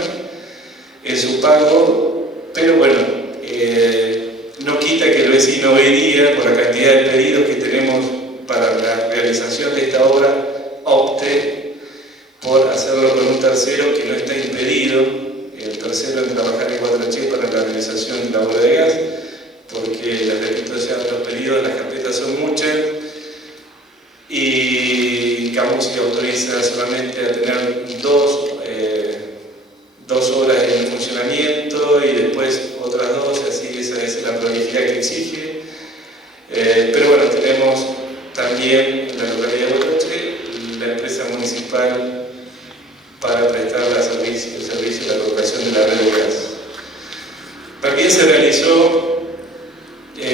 en su pago, pero bueno, no quita que el vecino hoy día, por la cantidad de pedidos que tenemos para la realización de esta obra, opte por hacerlo con un tercero que no está impedido, el tercero en trabajar en Guatraché para la realización de la obra de gas, porque les repito, ya los pedidos, las carpetas son muchas, y Camusi autoriza solamente a tener dos horas en funcionamiento y después otras dos, así esa es la prioridad que exige. Pero bueno, tenemos también en la localidad de Guatraché la empresa municipal para prestar el servicio de la colocación de la red de gas. También se realizó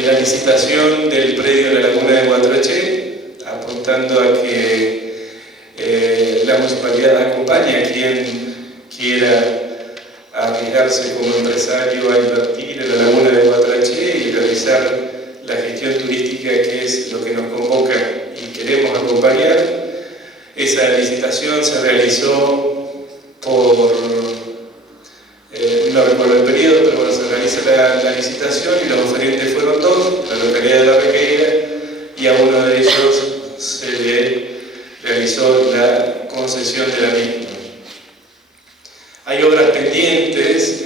la licitación del predio de la laguna de Guatraché, apuntando a que la municipalidad acompañe a quien quiera arriesgarse como empresario a invertir en la laguna de Guatraché y realizar la gestión turística, que es lo que nos convoca y queremos acompañar. Esa licitación se realizó por, no recuerdo el periodo, pero bueno, se realiza la licitación y los oferentes fueron dos, la localidad de La Regueira, y a uno de ellos se le realizó la concesión de la misma. Hay obras pendientes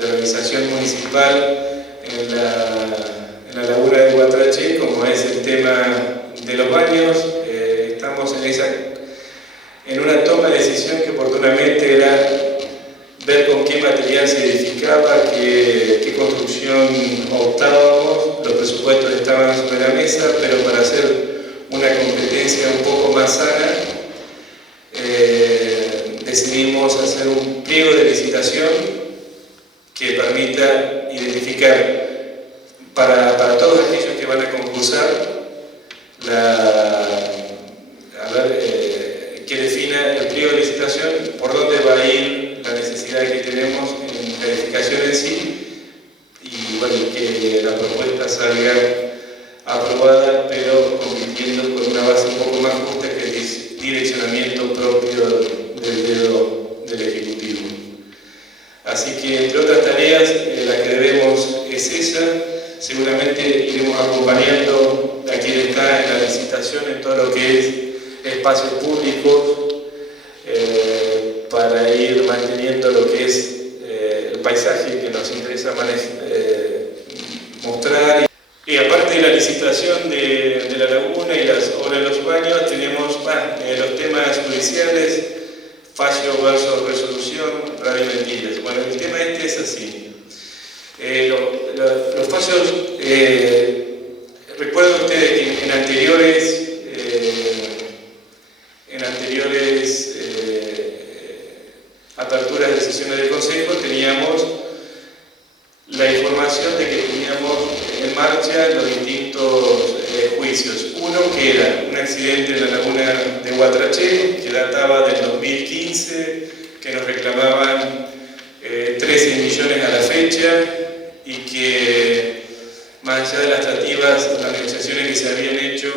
de realización municipal en la laguna de Guatraché, como es el tema de los baños. Estamos en una toma de decisión que oportunamente era ver con qué material se edificaba, qué construcción optábamos. Los presupuestos estaban sobre la mesa, pero para hacer una competencia un poco más sana, decidimos hacer un pliego de licitación que permita identificar para todos aquellos que van a concursar que defina el pliego de licitación por dónde va a ir la necesidad que tenemos en la edificación en sí, y bueno, que la propuesta salga aprobada, pero compitiendo con una base un poco más justa que el direccionamiento propio del dedo del Ejecutivo. Así que, entre otras tareas, la que debemos es esa. Seguramente iremos acompañando a quien está en la licitación en todo lo que es espacios públicos, para ir manteniendo lo que es el paisaje que nos interesa mostrar. Y aparte de la licitación de la laguna y las obras de los baños, tenemos los temas judiciales, fallo versus resolución, radio y mentiras. Bueno, el tema este es así. Los fallos, recuerden ustedes que en anteriores aperturas de sesiones del Consejo teníamos la información de que teníamos en marcha los distintos juicios. Uno que era un accidente en la laguna de Guatraché, que databa del 2015, que nos reclamaban 13 millones a la fecha, y que más allá de las tratativas, las negociaciones que se habían hecho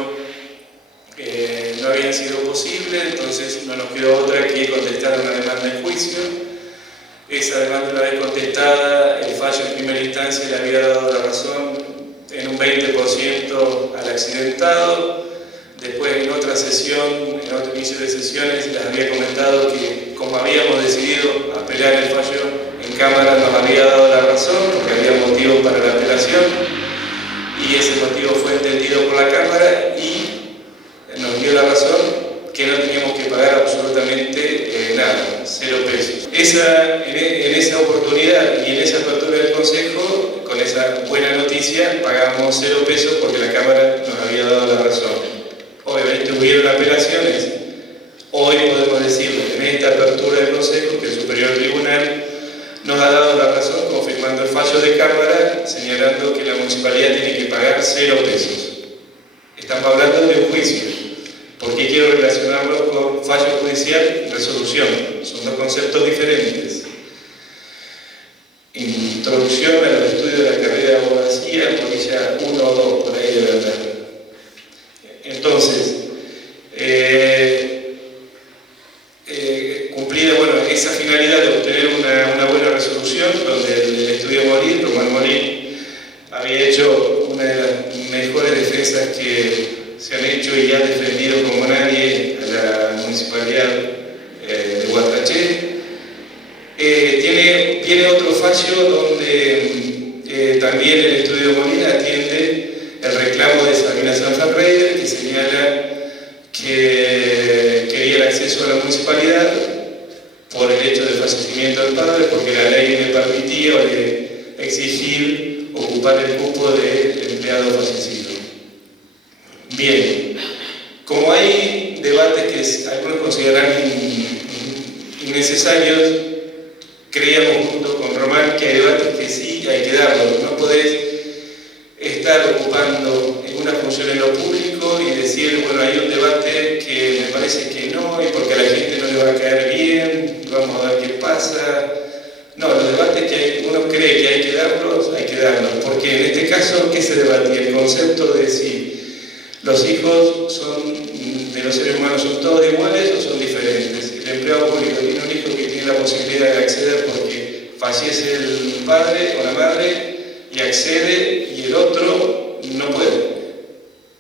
no habían sido posibles, entonces no nos quedó otra que contestar una demanda en juicio. Esa demanda, una vez contestada, el fallo en primera instancia le había dado la razón en un 20% al accidentado. Después, en otra sesión, en otro inicio de sesiones, les había comentado que, como habíamos decidido apelar el fallo en Cámara, nos había dado la razón, porque había motivo para la apelación, y ese motivo fue entendido por la Cámara y nos dio la razón que no teníamos que pagar absolutamente nada, 0 pesos. En esa oportunidad y en esa apertura del Consejo, con esa buena noticia, pagamos 0 pesos porque la Cámara nos había dado la razón. Obviamente hubieron apelaciones. Hoy podemos decirlo, en esta apertura del Consejo, que el Superior Tribunal nos ha dado la razón, confirmando el fallo de Cámara, señalando que la municipalidad tiene que pagar 0 pesos. Estamos hablando de un juicio. ¿Por qué quiero relacionarlo con fallo judicial y resolución? Son dos conceptos diferentes. Introducción a los estudios de la carrera de abogacía, orilla 1 o 2, por ahí de verdad. Entonces, cumplida esa finalidad de obtener una buena resolución, donde el estudio Molín, Román Molín, había hecho una de las mejores defensas que se han hecho y ha defendido como nadie a la municipalidad de Guatraché. Tiene otro fallo donde también el estudio Molina atiende el reclamo de Sabina Sanferreira, que señala que quería el acceso a la municipalidad por el hecho del fallecimiento del padre, porque la ley le permitía o le exigir ocupar el cupo del empleado fallecido. Bien, como hay debates que algunos consideran innecesarios, creíamos junto con Román que hay debates que sí hay que darlos. No podés estar ocupando una función en lo público y decir, bueno, hay un debate que me parece que no, y porque a la gente no le va a caer bien, vamos a ver qué pasa. No, los debates que uno cree que hay que darlos, porque en este caso, ¿qué se debatía? El concepto de si los hijos de los seres humanos son todos iguales o son diferentes. El empleado público tiene un hijo que tiene la posibilidad de acceder porque fallece el padre o la madre y accede, y el otro no puede.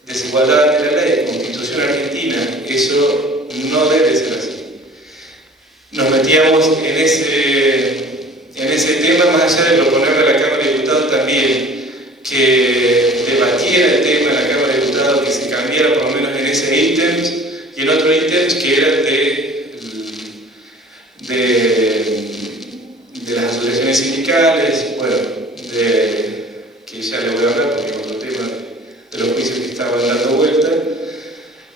Desigualdad ante la ley, Constitución Argentina, eso no debe ser así. Nos metíamos en ese tema, más allá de proponerle a la Cámara de Diputados también que debatiera el tema en la Cámara de Diputados, que se cambiara por lo menos en ese ítem y en otro ítem que era de las asociaciones sindicales, que ya le voy a hablar porque es otro tema de los juicios que estaban dando vuelta.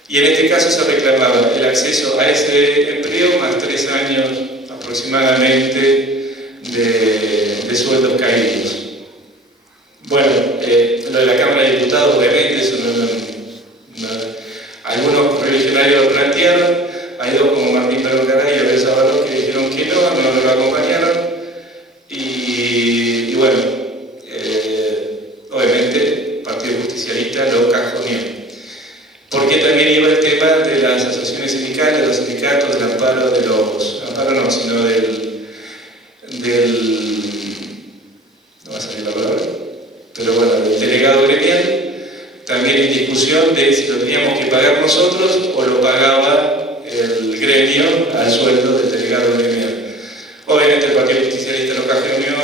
Y en este caso se reclamaba el acceso a ese empleo más 3 años aproximadamente de sueldos caídos. Bueno, lo de la Cámara de Diputados, obviamente, eso algunos correligionarios lo plantearon, hay dos como Martín Perón-Garay y Abel Zabalón que dijeron que no lo acompañaron, y bueno, obviamente el Partido Justicialista lo cajoneó. Porque también iba el tema de las asociaciones sindicales, los sindicatos, del amparo de los... amparo no, sino no va a salir la palabra, pero bueno, del delegado gremial, también en discusión de si lo teníamos que pagar nosotros o lo pagaba el gremio al sueldo del delegado gremial. Obviamente el Partido Justicialista lo cajoneó,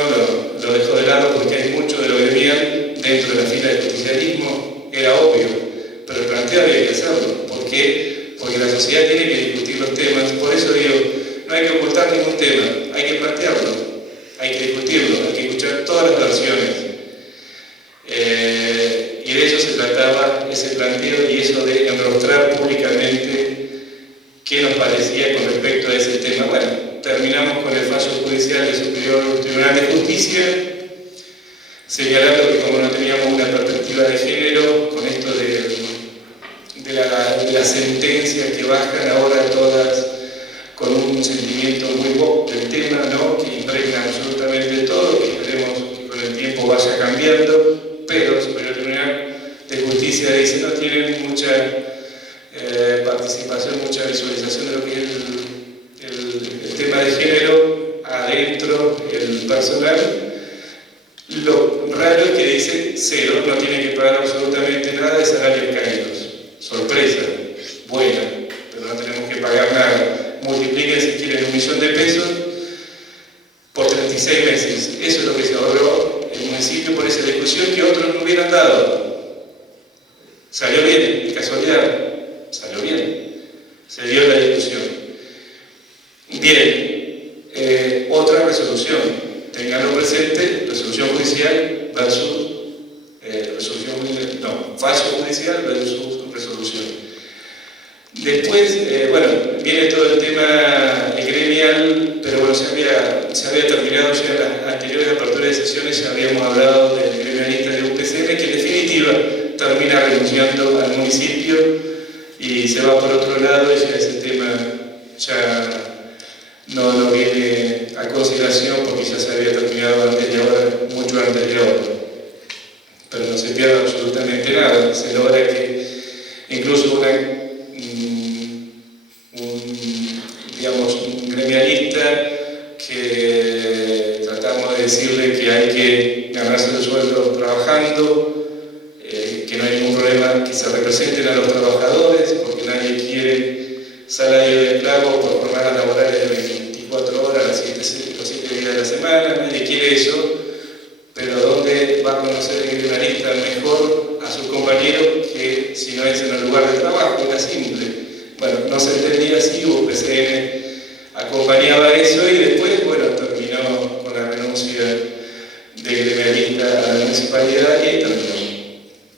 lo dejó de lado porque hay mucho de lo gremial dentro de la fila del justicialismo, era obvio. Pero el planteo había que hacerlo. ¿Por qué? Porque la sociedad tiene que discutir los temas. Por eso digo, no hay que ocultar ningún tema, hay que plantearlo, hay que discutirlo, hay que escuchar todas las versiones. Y de eso se trataba ese planteo y eso de enrostrar públicamente qué nos parecía con respecto a ese tema. Bueno, terminamos con el fallo judicial del Superior Tribunal de Justicia, señalando que como no teníamos una perspectiva de género, con esto de las sentencias que bajan ahora todas con un sentimiento muy woke del tema, ¿no? Que impregna absolutamente todo, que esperemos que con el tiempo vaya cambiando, pero el Superior Tribunal de Justicia dice no tienen mucha participación, mucha visualización de lo que es el tema de género adentro, el personal. Lo raro es que dice cero, no tiene que pagar absolutamente nada de salarios caídos. Sorpresa, buena, pero no tenemos que pagar nada. Multipliquen si quieren 1 millón de pesos por 36 meses. Eso es lo que se ahorró el municipio por esa discusión que otros no hubieran dado. Salió bien, de casualidad, salió bien. Se dio la discusión. Bien, otra resolución. Tenganlo presente, resolución judicial versus fallo judicial versus resolución. Después, bueno, viene todo el tema gremial, pero bueno, se había terminado ya en las anteriores aperturas de sesiones, ya habíamos hablado del gremialista de UPCN, que en definitiva termina renunciando al municipio y se va por otro lado, y ya ese tema ya no viene a consideración porque ya se había terminado antes de ahora, mucho antes de ahora. Pero no se pierde absolutamente nada, se logra que incluso un gremialista que tratamos de decirle que hay que ganarse el sueldo trabajando, que no hay ningún problema que se representen a los trabajadores, porque nadie quiere salario de esclavo por jornadas laborales de 24 horas, los 7 días de la semana, nadie quiere eso, pero ¿dónde va a conocer el gremialista mejor a sus compañeros que si no es en el lugar de trabajo? Era simple. Bueno, no se entendía así, UPCN acompañaba eso y después, bueno, terminó con la renuncia del gremialista a la municipalidad y ahí terminó.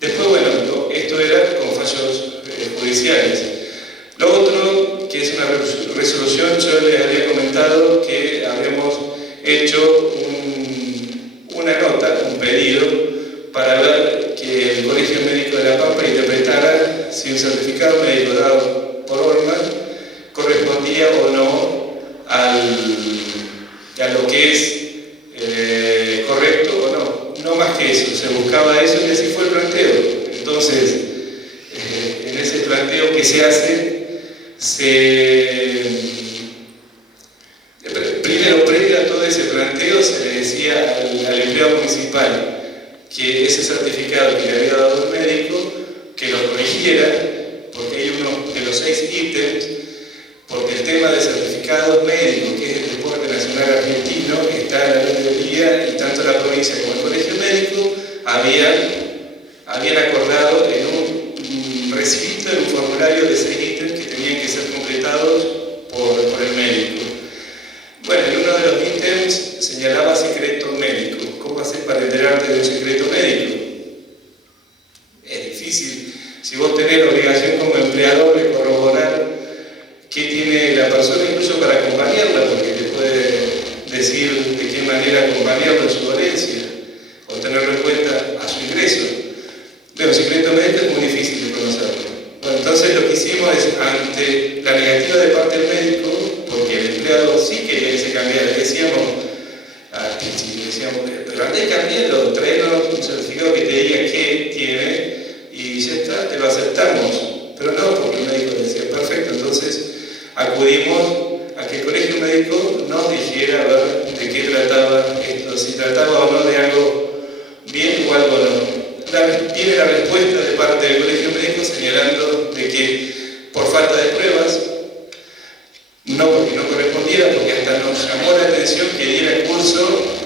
Después, bueno, esto era con fallos judiciales. Lo otro, que es una resolución, yo les había comentado que habíamos hecho una nota, un pedido, para ver que el Colegio Médico de La Pampa interpretara si un certificado médico dado por Orman correspondía o no a lo que es correcto o no. No más que eso, se buscaba eso y así fue el planteo. Entonces, en ese planteo que se hace, primero, previo a todo ese planteo, se le decía al empleado municipal que ese certificado que le había dado el médico, que lo corrigiera, porque hay uno de los 6 ítems, porque el tema de certificados médicos, que es el deporte nacional argentino, está en la ley del día y tanto la provincia como el colegio médico habían acordado en un recibito, en un formulario de 6 ítems que tenían que ser completados por el médico. Bueno, en uno de los ítems señalaba secreto médico. ¿Cómo hacer para enterarte de un secreto médico? Es difícil. Si vos tenés la obligación como empleador de decir de qué manera acompañarlo en su dolencia o tenerlo en cuenta a su ingreso. Pero secreto médico es muy difícil de conocerlo. Bueno, entonces lo que hicimos es, ante la negativa de parte del médico, porque el empleado sí quería que se cambiara, le decíamos, pero antes de cambiarlo, traernos un certificado que te diga qué tiene y ya está, te lo aceptamos. Pero no, porque el médico decía, perfecto, entonces acudimos a que el colegio médico nos dijera a ver de qué trataba esto, si trataba o no de algo bien o algo no. Viene la respuesta de parte del colegio médico señalando de que por falta de pruebas, no porque no correspondiera, porque hasta nos llamó la atención que diera curso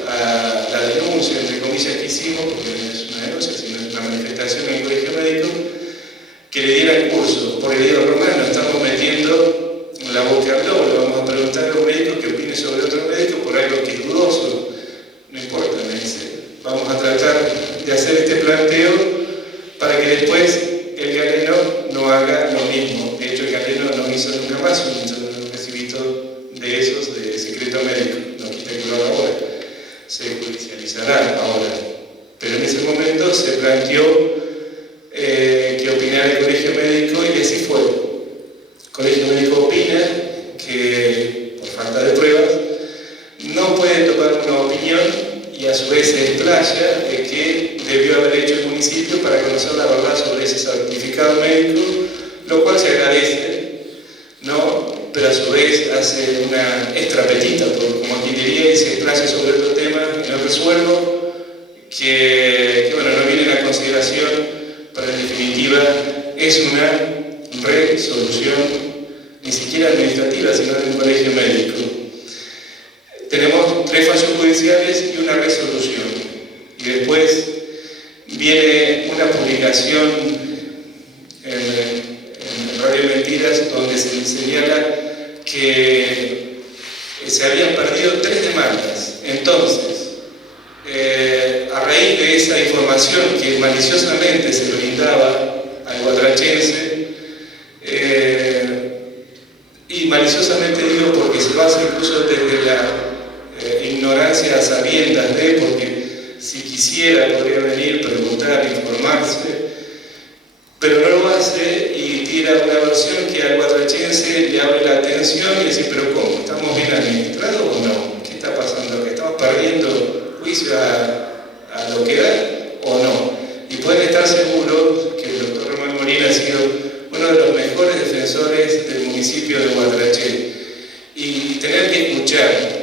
a la denuncia, entre comillas, que hicimos, porque no es una denuncia, sino es una manifestación en el colegio médico, que le diera curso. Por el Diego Romano estamos metiendo la boca al lobo, le vamos a preguntar a un médico que opine sobre otro médico por algo que es dudoso. No importa, me dice. Vamos a tratar de hacer este planteo para que después el galeno no haga lo mismo. De hecho, el galeno no hizo nunca más un recibito de esos de secreto médico. No quita que lo haga ahora. Se judicializará ahora. Pero en ese momento se planteó que opinara el colegio médico y así fue. El colegio médico opina que, por falta de pruebas, no puede tomar una opinión y a su vez se explaya de que debió haber hecho el municipio para conocer la verdad sobre ese certificado médico, lo cual se agradece, ¿no? Pero a su vez hace una extrapetita, como aquí diría, y se explaya sobre otro tema que no resuelvo, que bueno, no viene a consideración, pero en definitiva es una resolución ni siquiera administrativa, sino de un colegio médico. Tenemos 3 fallos judiciales y una resolución. Y después viene una publicación en Radio Mentiras donde se señala que se habían perdido 3 demandas. Entonces, a raíz de esa información que maliciosamente se brindaba al guatrachense, y maliciosamente digo porque se basa incluso desde la ignorancia a sabiendas de, porque si quisiera podría venir, preguntar, informarse, pero no lo hace y tira una versión que al guatrachense le abre la atención y dice, pero ¿cómo? ¿Estamos bien administrados o no? ¿Qué está pasando? ¿Estamos perdiendo juicio a lo que da o no? Y pueden estar seguros que el doctor Román Molina ha sido uno de los mejores defensores del municipio de Guatraché. Y tener que escuchar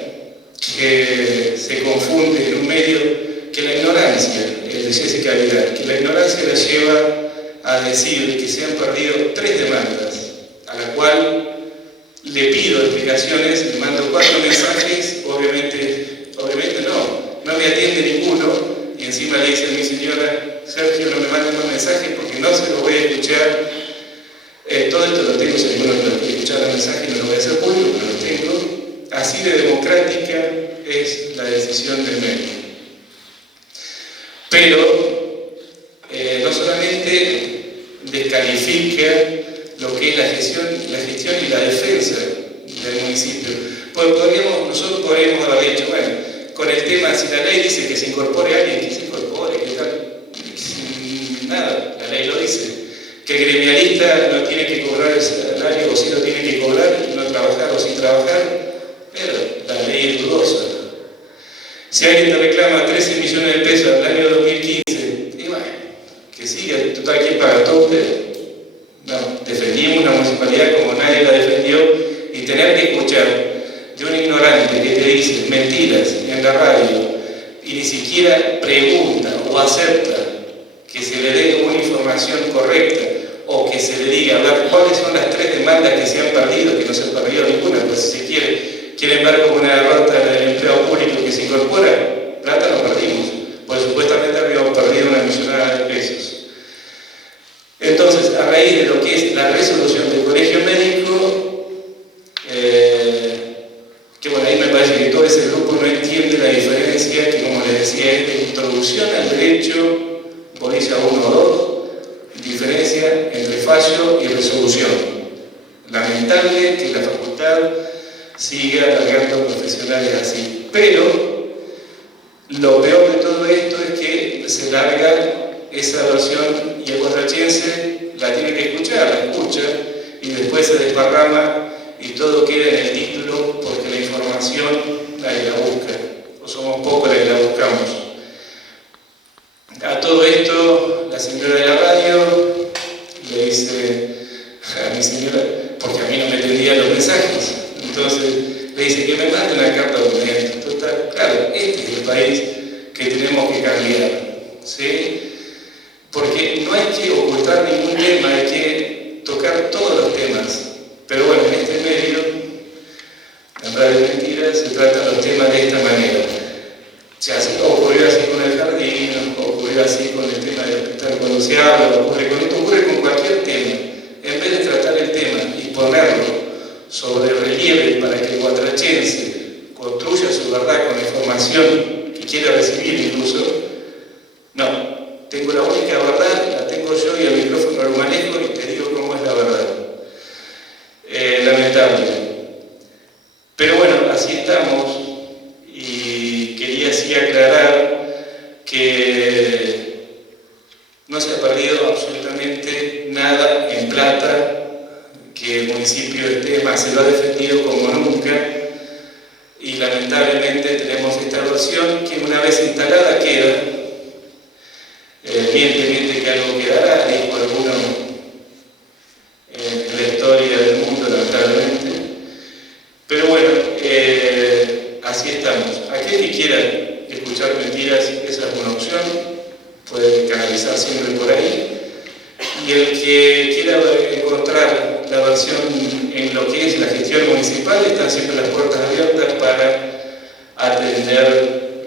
que se confunde en un medio, que la ignorancia, el de Jessica Vidal, que la ignorancia la lleva a decir que se han perdido 3 demandas, a la cual le pido explicaciones, le mando 4 mensajes, obviamente no me atiende ninguno, y encima le dice a mi señora, Sergio, no me mande más mensajes porque no se lo voy a escuchar. Todo esto lo tengo, si alguno lo quiere escuchar el mensaje, no lo voy a hacer público, pero lo tengo. Así de democrática es la decisión del medio. Pero no solamente descalifica lo que es la gestión y la defensa del municipio. Pues nosotros podríamos haber dicho, bueno, con el tema, si la ley dice que se incorpore a alguien, que se incorpore, que tal, nada, la ley lo dice. Que el gremialista no tiene que cobrar el salario o sí lo tiene que cobrar, no trabajar o sí trabajar, pero la ley es dudosa. Si alguien te reclama 13 millones de pesos al año 2015, y bueno, que siga, total, ¿quién paga? ¿Todo usted? No, defendimos una municipalidad como nadie la defendió, y tener que escuchar de un ignorante que te dice mentiras en la radio y ni siquiera pregunta o acepta que se le dé una información correcta o que se le diga, a ver, cuáles son las 3 demandas que se han perdido, que no se ha perdido ninguna, pues si quieren ver como una derrota del empleo público que se incorpora, plata no perdimos, pues supuestamente habíamos perdido una millonada de pesos. Entonces, a raíz de lo que es la resolución del colegio médico, que bueno, ahí me parece que todo ese grupo no entiende la diferencia, que como les decía, es de introducción al derecho, Política 1 o 2, diferencia entre fallo y resolución. Lamentable que la facultad siga alargando profesionales así. Pero lo peor de todo esto es que se larga esa versión y el guatrachense la tiene que escuchar, la escucha y después se desparrama y todo queda en el título porque la información nadie la busca, o somos pocos los que la buscamos. A todo esto, la señora de la radio le dice a mi señora, porque a mí no me entendían los mensajes, entonces le dice que me mande una carta de documento. Total, claro, este es el país que tenemos que cambiar, ¿sí? Porque no hay que ocultar ningún tema, hay que tocar todos los temas. Pero bueno, en este medio, en Radio Mentira, se tratan los temas de esta manera. Se ocurrió así con el jardín, ocurrió así con el tema del hospital cuando se habla, ocurre con cualquier tema. En vez de tratar el tema y ponerlo sobre relieve para que el guatrachense construya su verdad con la información que quiere recibir incluso, no. Tengo la única verdad, la tengo yo y el micrófono lo manejo y te digo cómo es la verdad. Lamentable. Pero bueno, así estamos y quería así aclarar que no se ha perdido absolutamente nada en plata, que el municipio se lo ha defendido como nunca y lamentablemente tenemos esta versión que una vez instalada queda. Evidentemente que algo quedará, dijo alguno en la historia del mundo, lamentablemente. Pero bueno, así estamos. Aquel que quiera escuchar mentiras, esa es una opción, puede canalizar siempre por ahí. Y el que quiera encontrar la versión en lo que es la gestión municipal, están siempre las puertas abiertas para atender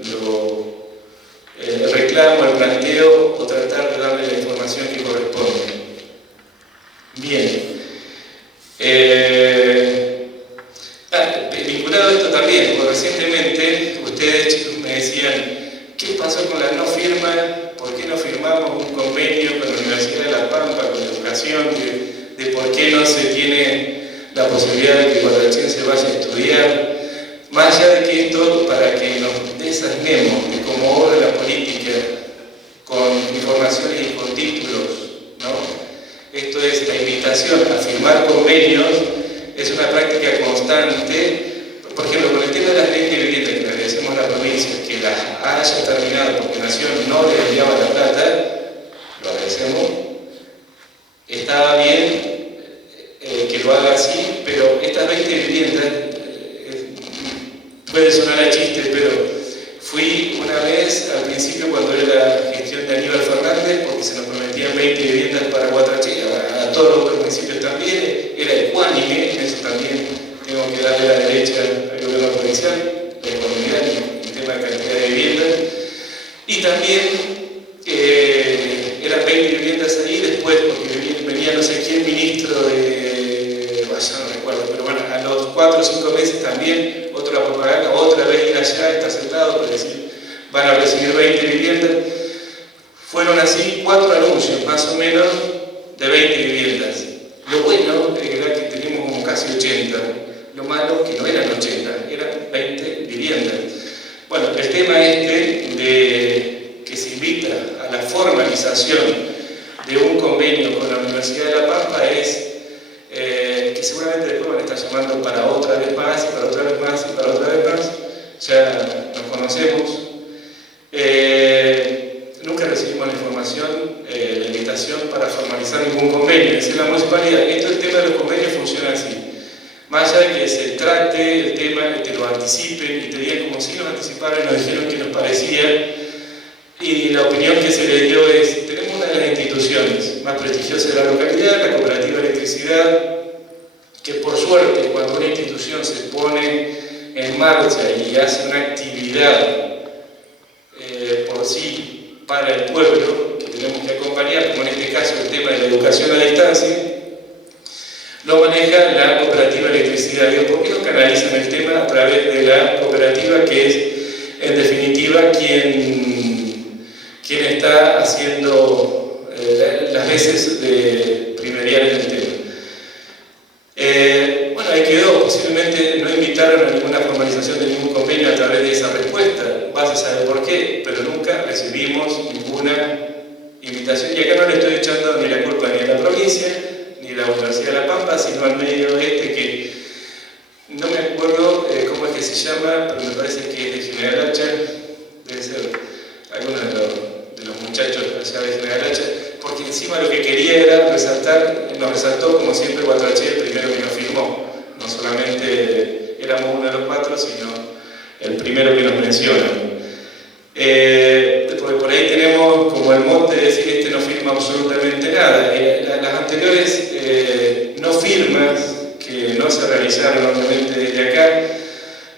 el reclamo, el planteo o tratar de darle la información que corresponde. Bien. Vinculado a esto también, porque recientemente ustedes, chicos, me decían ¿qué pasó con la no firma? ¿Por qué no firmamos un convenio con la Universidad de La Pampa, con educación, de por qué no se tiene la posibilidad de que el guatrachense vaya a estudiar? Más allá de que esto, para que nos desasnemos de cómo obra la política, con informaciones y con títulos, ¿no? Esto es la invitación a firmar convenios, es una práctica constante. Por ejemplo, con el tema de las leyes de vivienda, que le agradecemos a la provincia, que las haya terminado porque Nación no le enviaba la plata, lo agradecemos. Estaba bien que lo haga así, pero estas 20 viviendas, puede sonar a chiste, pero fui una vez al principio cuando era la gestión de Aníbal Fernández, porque se nos prometían 20 viviendas para Guatrachense, a todos los otros municipios también, era ecuánime, eso también tengo que darle la derecha al gobierno provincial, la economía, el tema de cantidad de viviendas, y también eran 20 viviendas ahí, después, porque venía no sé quién ministro de, no recuerdo, pero bueno, a los 4 o 5 meses también, otra propaganda, otra vez ir allá, está sentado, por decir, van a recibir 20 viviendas. Fueron así 4 anuncios, más o menos, de 20 viviendas. Lo bueno era que teníamos como casi 80. Lo malo que no eran 80, eran 20 viviendas. Bueno, el tema de que se invita a la formalización de un convenio con la Universidad de La Pampa es que seguramente después van a estar llamando para otra vez más, y para otra vez más, y para otra vez más. Ya nos conocemos. Nunca recibimos la información, la invitación para formalizar ningún convenio. Es decir, la municipalidad, el tema de los convenios funciona así. Más allá de que se trate el tema, que te lo anticipen y te digan como si nos anticiparon y nos dijeron que nos parecía. Y la opinión que se le dio es, tenemos una de las instituciones más prestigiosas de la localidad, la Cooperativa de Electricidad, que por suerte cuando una institución se pone en marcha y hace una actividad por sí para el pueblo, que tenemos que acompañar, como en este caso el tema de la educación a distancia, lo maneja la Cooperativa de Electricidad. Digo, ¿por qué no canalizan el tema a través de la cooperativa, que es en definitiva quien está haciendo las veces de primerial en el tema? Bueno, ahí quedó. Posiblemente no invitaron a ninguna formalización de ningún convenio a través de esa respuesta. Vas a saber por qué, pero nunca recibimos ninguna invitación. Y acá no le estoy echando ni la culpa ni a la provincia, ni a la Universidad de La Pampa, sino al medio este que no me acuerdo cómo es que se llama, pero me parece que es de General Hacha, debe ser alguno de los muchachos allá de General Hacha, porque encima lo que quería era resaltar, nos resaltó como siempre Guatraché, el primero que nos firmó. No solamente éramos uno de los cuatro, sino el primero que nos menciona. Porque por ahí tenemos como el monte de decir este no firma absolutamente nada. Las anteriores no firmas que no se realizaron obviamente desde acá,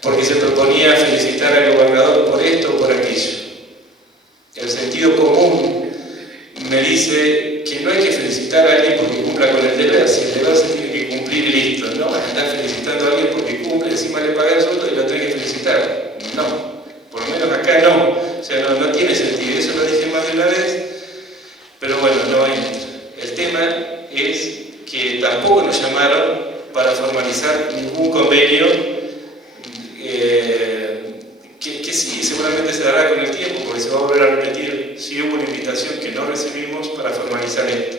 porque se proponía felicitar al gobernador por esto o por aquello. El sentido común me dice que no hay que felicitar a alguien porque cumpla con el deber, si el deber se tiene que cumplir y listo, no vas a estar felicitando a alguien porque cumple, encima le paga el sueldo y lo tenés que felicitar. No, por lo menos acá no, o sea, no tiene sentido, eso lo dije más de una vez, pero bueno, no entra. El tema es que tampoco nos llamaron para formalizar ningún convenio que sí, seguramente se dará con el tiempo, porque se va a volver a repetir si hubo una invitación que no recibimos para formalizar esto.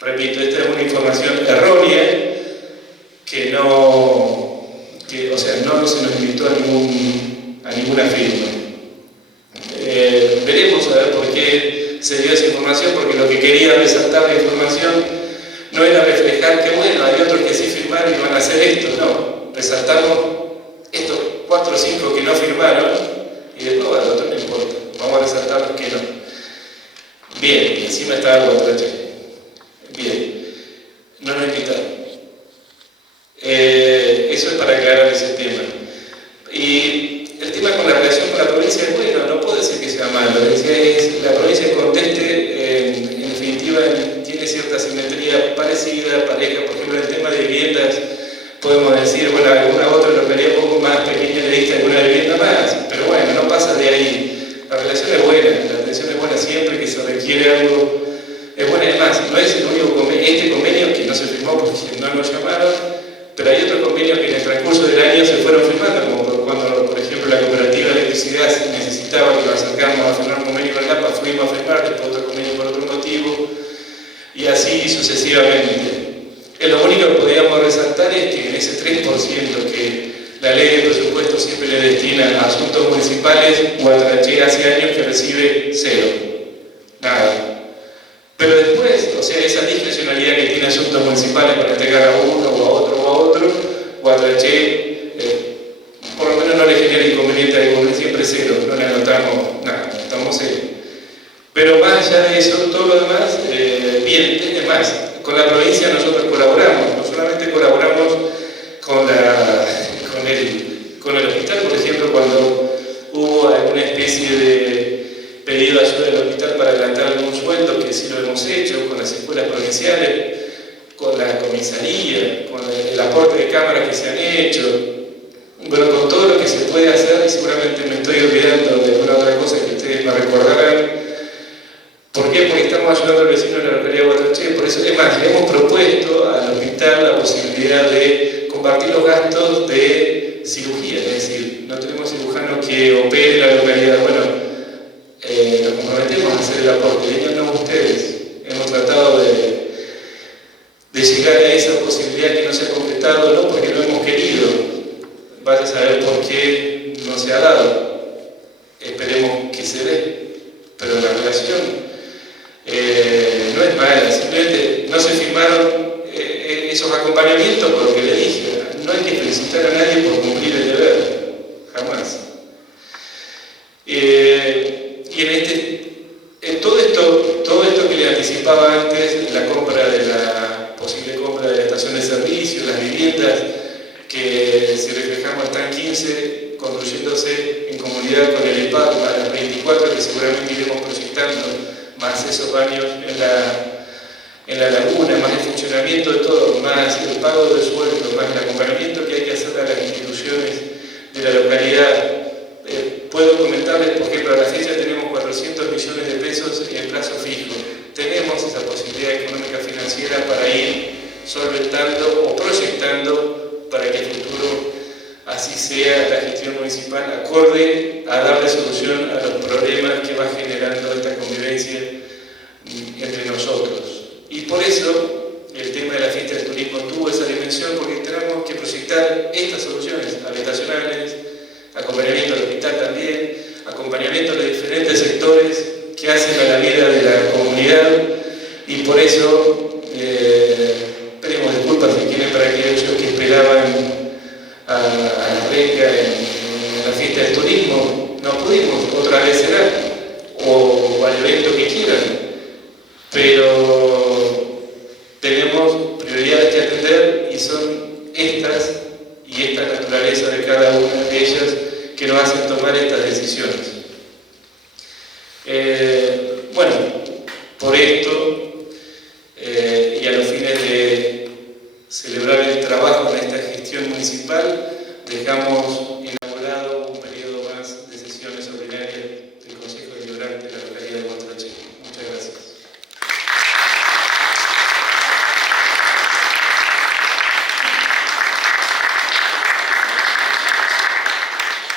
Repito, esta es una información errónea que no se nos invitó a ninguna firma. Veremos a ver por qué se dio esa información, porque lo que quería resaltar la información no era reflejar que bueno, hay otros que sí firmaron y van a hacer esto, no, resaltamos estos 4 o 5 que no firmaron y después bueno, otro no importa, vamos a resaltar los que no. Bien, y encima estaba el Guatraché. Bien, no nos invitaron. Eso es para aclarar ese tema. Y el tema con la relación con la provincia es bueno, no puedo decir que sea malo. La provincia conteste, en definitiva, tiene cierta simetría parecida, pareja. Por ejemplo, el tema de viviendas, podemos decir, bueno, alguna otra localidad un poco más pequeña le diste alguna vivienda más, pero bueno, no pasa de ahí. La relación es buena, la atención es buena siempre que se requiere algo. Es buena, además, no es el único convenio, este convenio que no se firmó porque no nos llamaron, pero hay otros convenios que en el transcurso del año se fueron firmando, como cuando, por ejemplo, la cooperativa de electricidad necesitaba que nos acercáramos a firmar un convenio con el APA, fuimos a firmar, después otro convenio por otro motivo, y así sucesivamente. Lo único que podríamos resaltar es que en ese 3% que la ley de presupuesto siempre le destina a asuntos municipales, Guatraché hace años que recibe 0. Nada. Pero después, o sea, esa discrecionalidad que tiene asuntos municipales para entregar a uno o a otro, Guatraché, por lo menos no le genera inconveniente a alguno, siempre 0, no le anotamos nada, estamos 0. Pero más allá de eso, todo lo demás, bien, es más, con la provincia nosotros colaboramos, no solamente colaboramos con el hospital, por ejemplo, cuando hubo alguna especie de pedido de ayuda del hospital para adelantar algún sueldo, que sí lo hemos hecho, con las escuelas provinciales, con la comisaría, con el aporte de cámaras que se han hecho, bueno, con todo lo que se puede hacer, y seguramente me estoy olvidando de alguna otra cosa que ustedes me recordarán. ¿Por qué? Porque estamos ayudando al vecino de la localidad de Guatraché, por eso, además, le hemos propuesto al hospital la posibilidad de compartir los gastos de cirugía, es decir, no tenemos cirujano que opere la localidad, bueno, nos comprometemos a hacer el aporte, ellos no ustedes. Hemos tratado de llegar a esa posibilidad que no se ha concretado, no porque no hemos querido, vaya a saber por qué no se ha dado. Esperemos que se dé, pero la relación no es mala, simplemente no se firmaron esos acompañamientos por lo que le dije. No hay que felicitar a nadie por cumplir el deber, jamás. Y todo esto que le anticipaba antes, la posible compra de la estación de servicio, las viviendas, que si reflejamos están 15 construyéndose en comunidad con el IPAC, más las 24 que seguramente iremos proyectando, más esos baños en la laguna, más el funcionamiento de todo, más el pago de sueldo, más el acompañamiento que hay que hacer a las instituciones de la localidad. Puedo comentarles, por ejemplo, a la fecha tenemos 400 millones de pesos en plazo fijo. Tenemos esa posibilidad económica financiera para ir solventando o proyectando para que en el futuro así sea la gestión municipal acorde a darle solución a los problemas que va generando esta convivencia entre nosotros. Y por eso el tema de la fiesta del turismo tuvo esa dimensión, porque tenemos que proyectar estas soluciones habitacionales, acompañamiento al hospital también, acompañamiento a los diferentes sectores que hacen a la vida de la comunidad, y por eso pedimos disculpas si quieren para aquellos que esperaban a la beca en la fiesta del turismo. No pudimos, otra vez será, o al evento que quieran, pero tenemos prioridades que atender y son estas y esta naturaleza de cada una de ellas que nos hacen tomar estas decisiones. Bueno, por esto y a los fines de celebrar el trabajo en esta gestión municipal, dejamos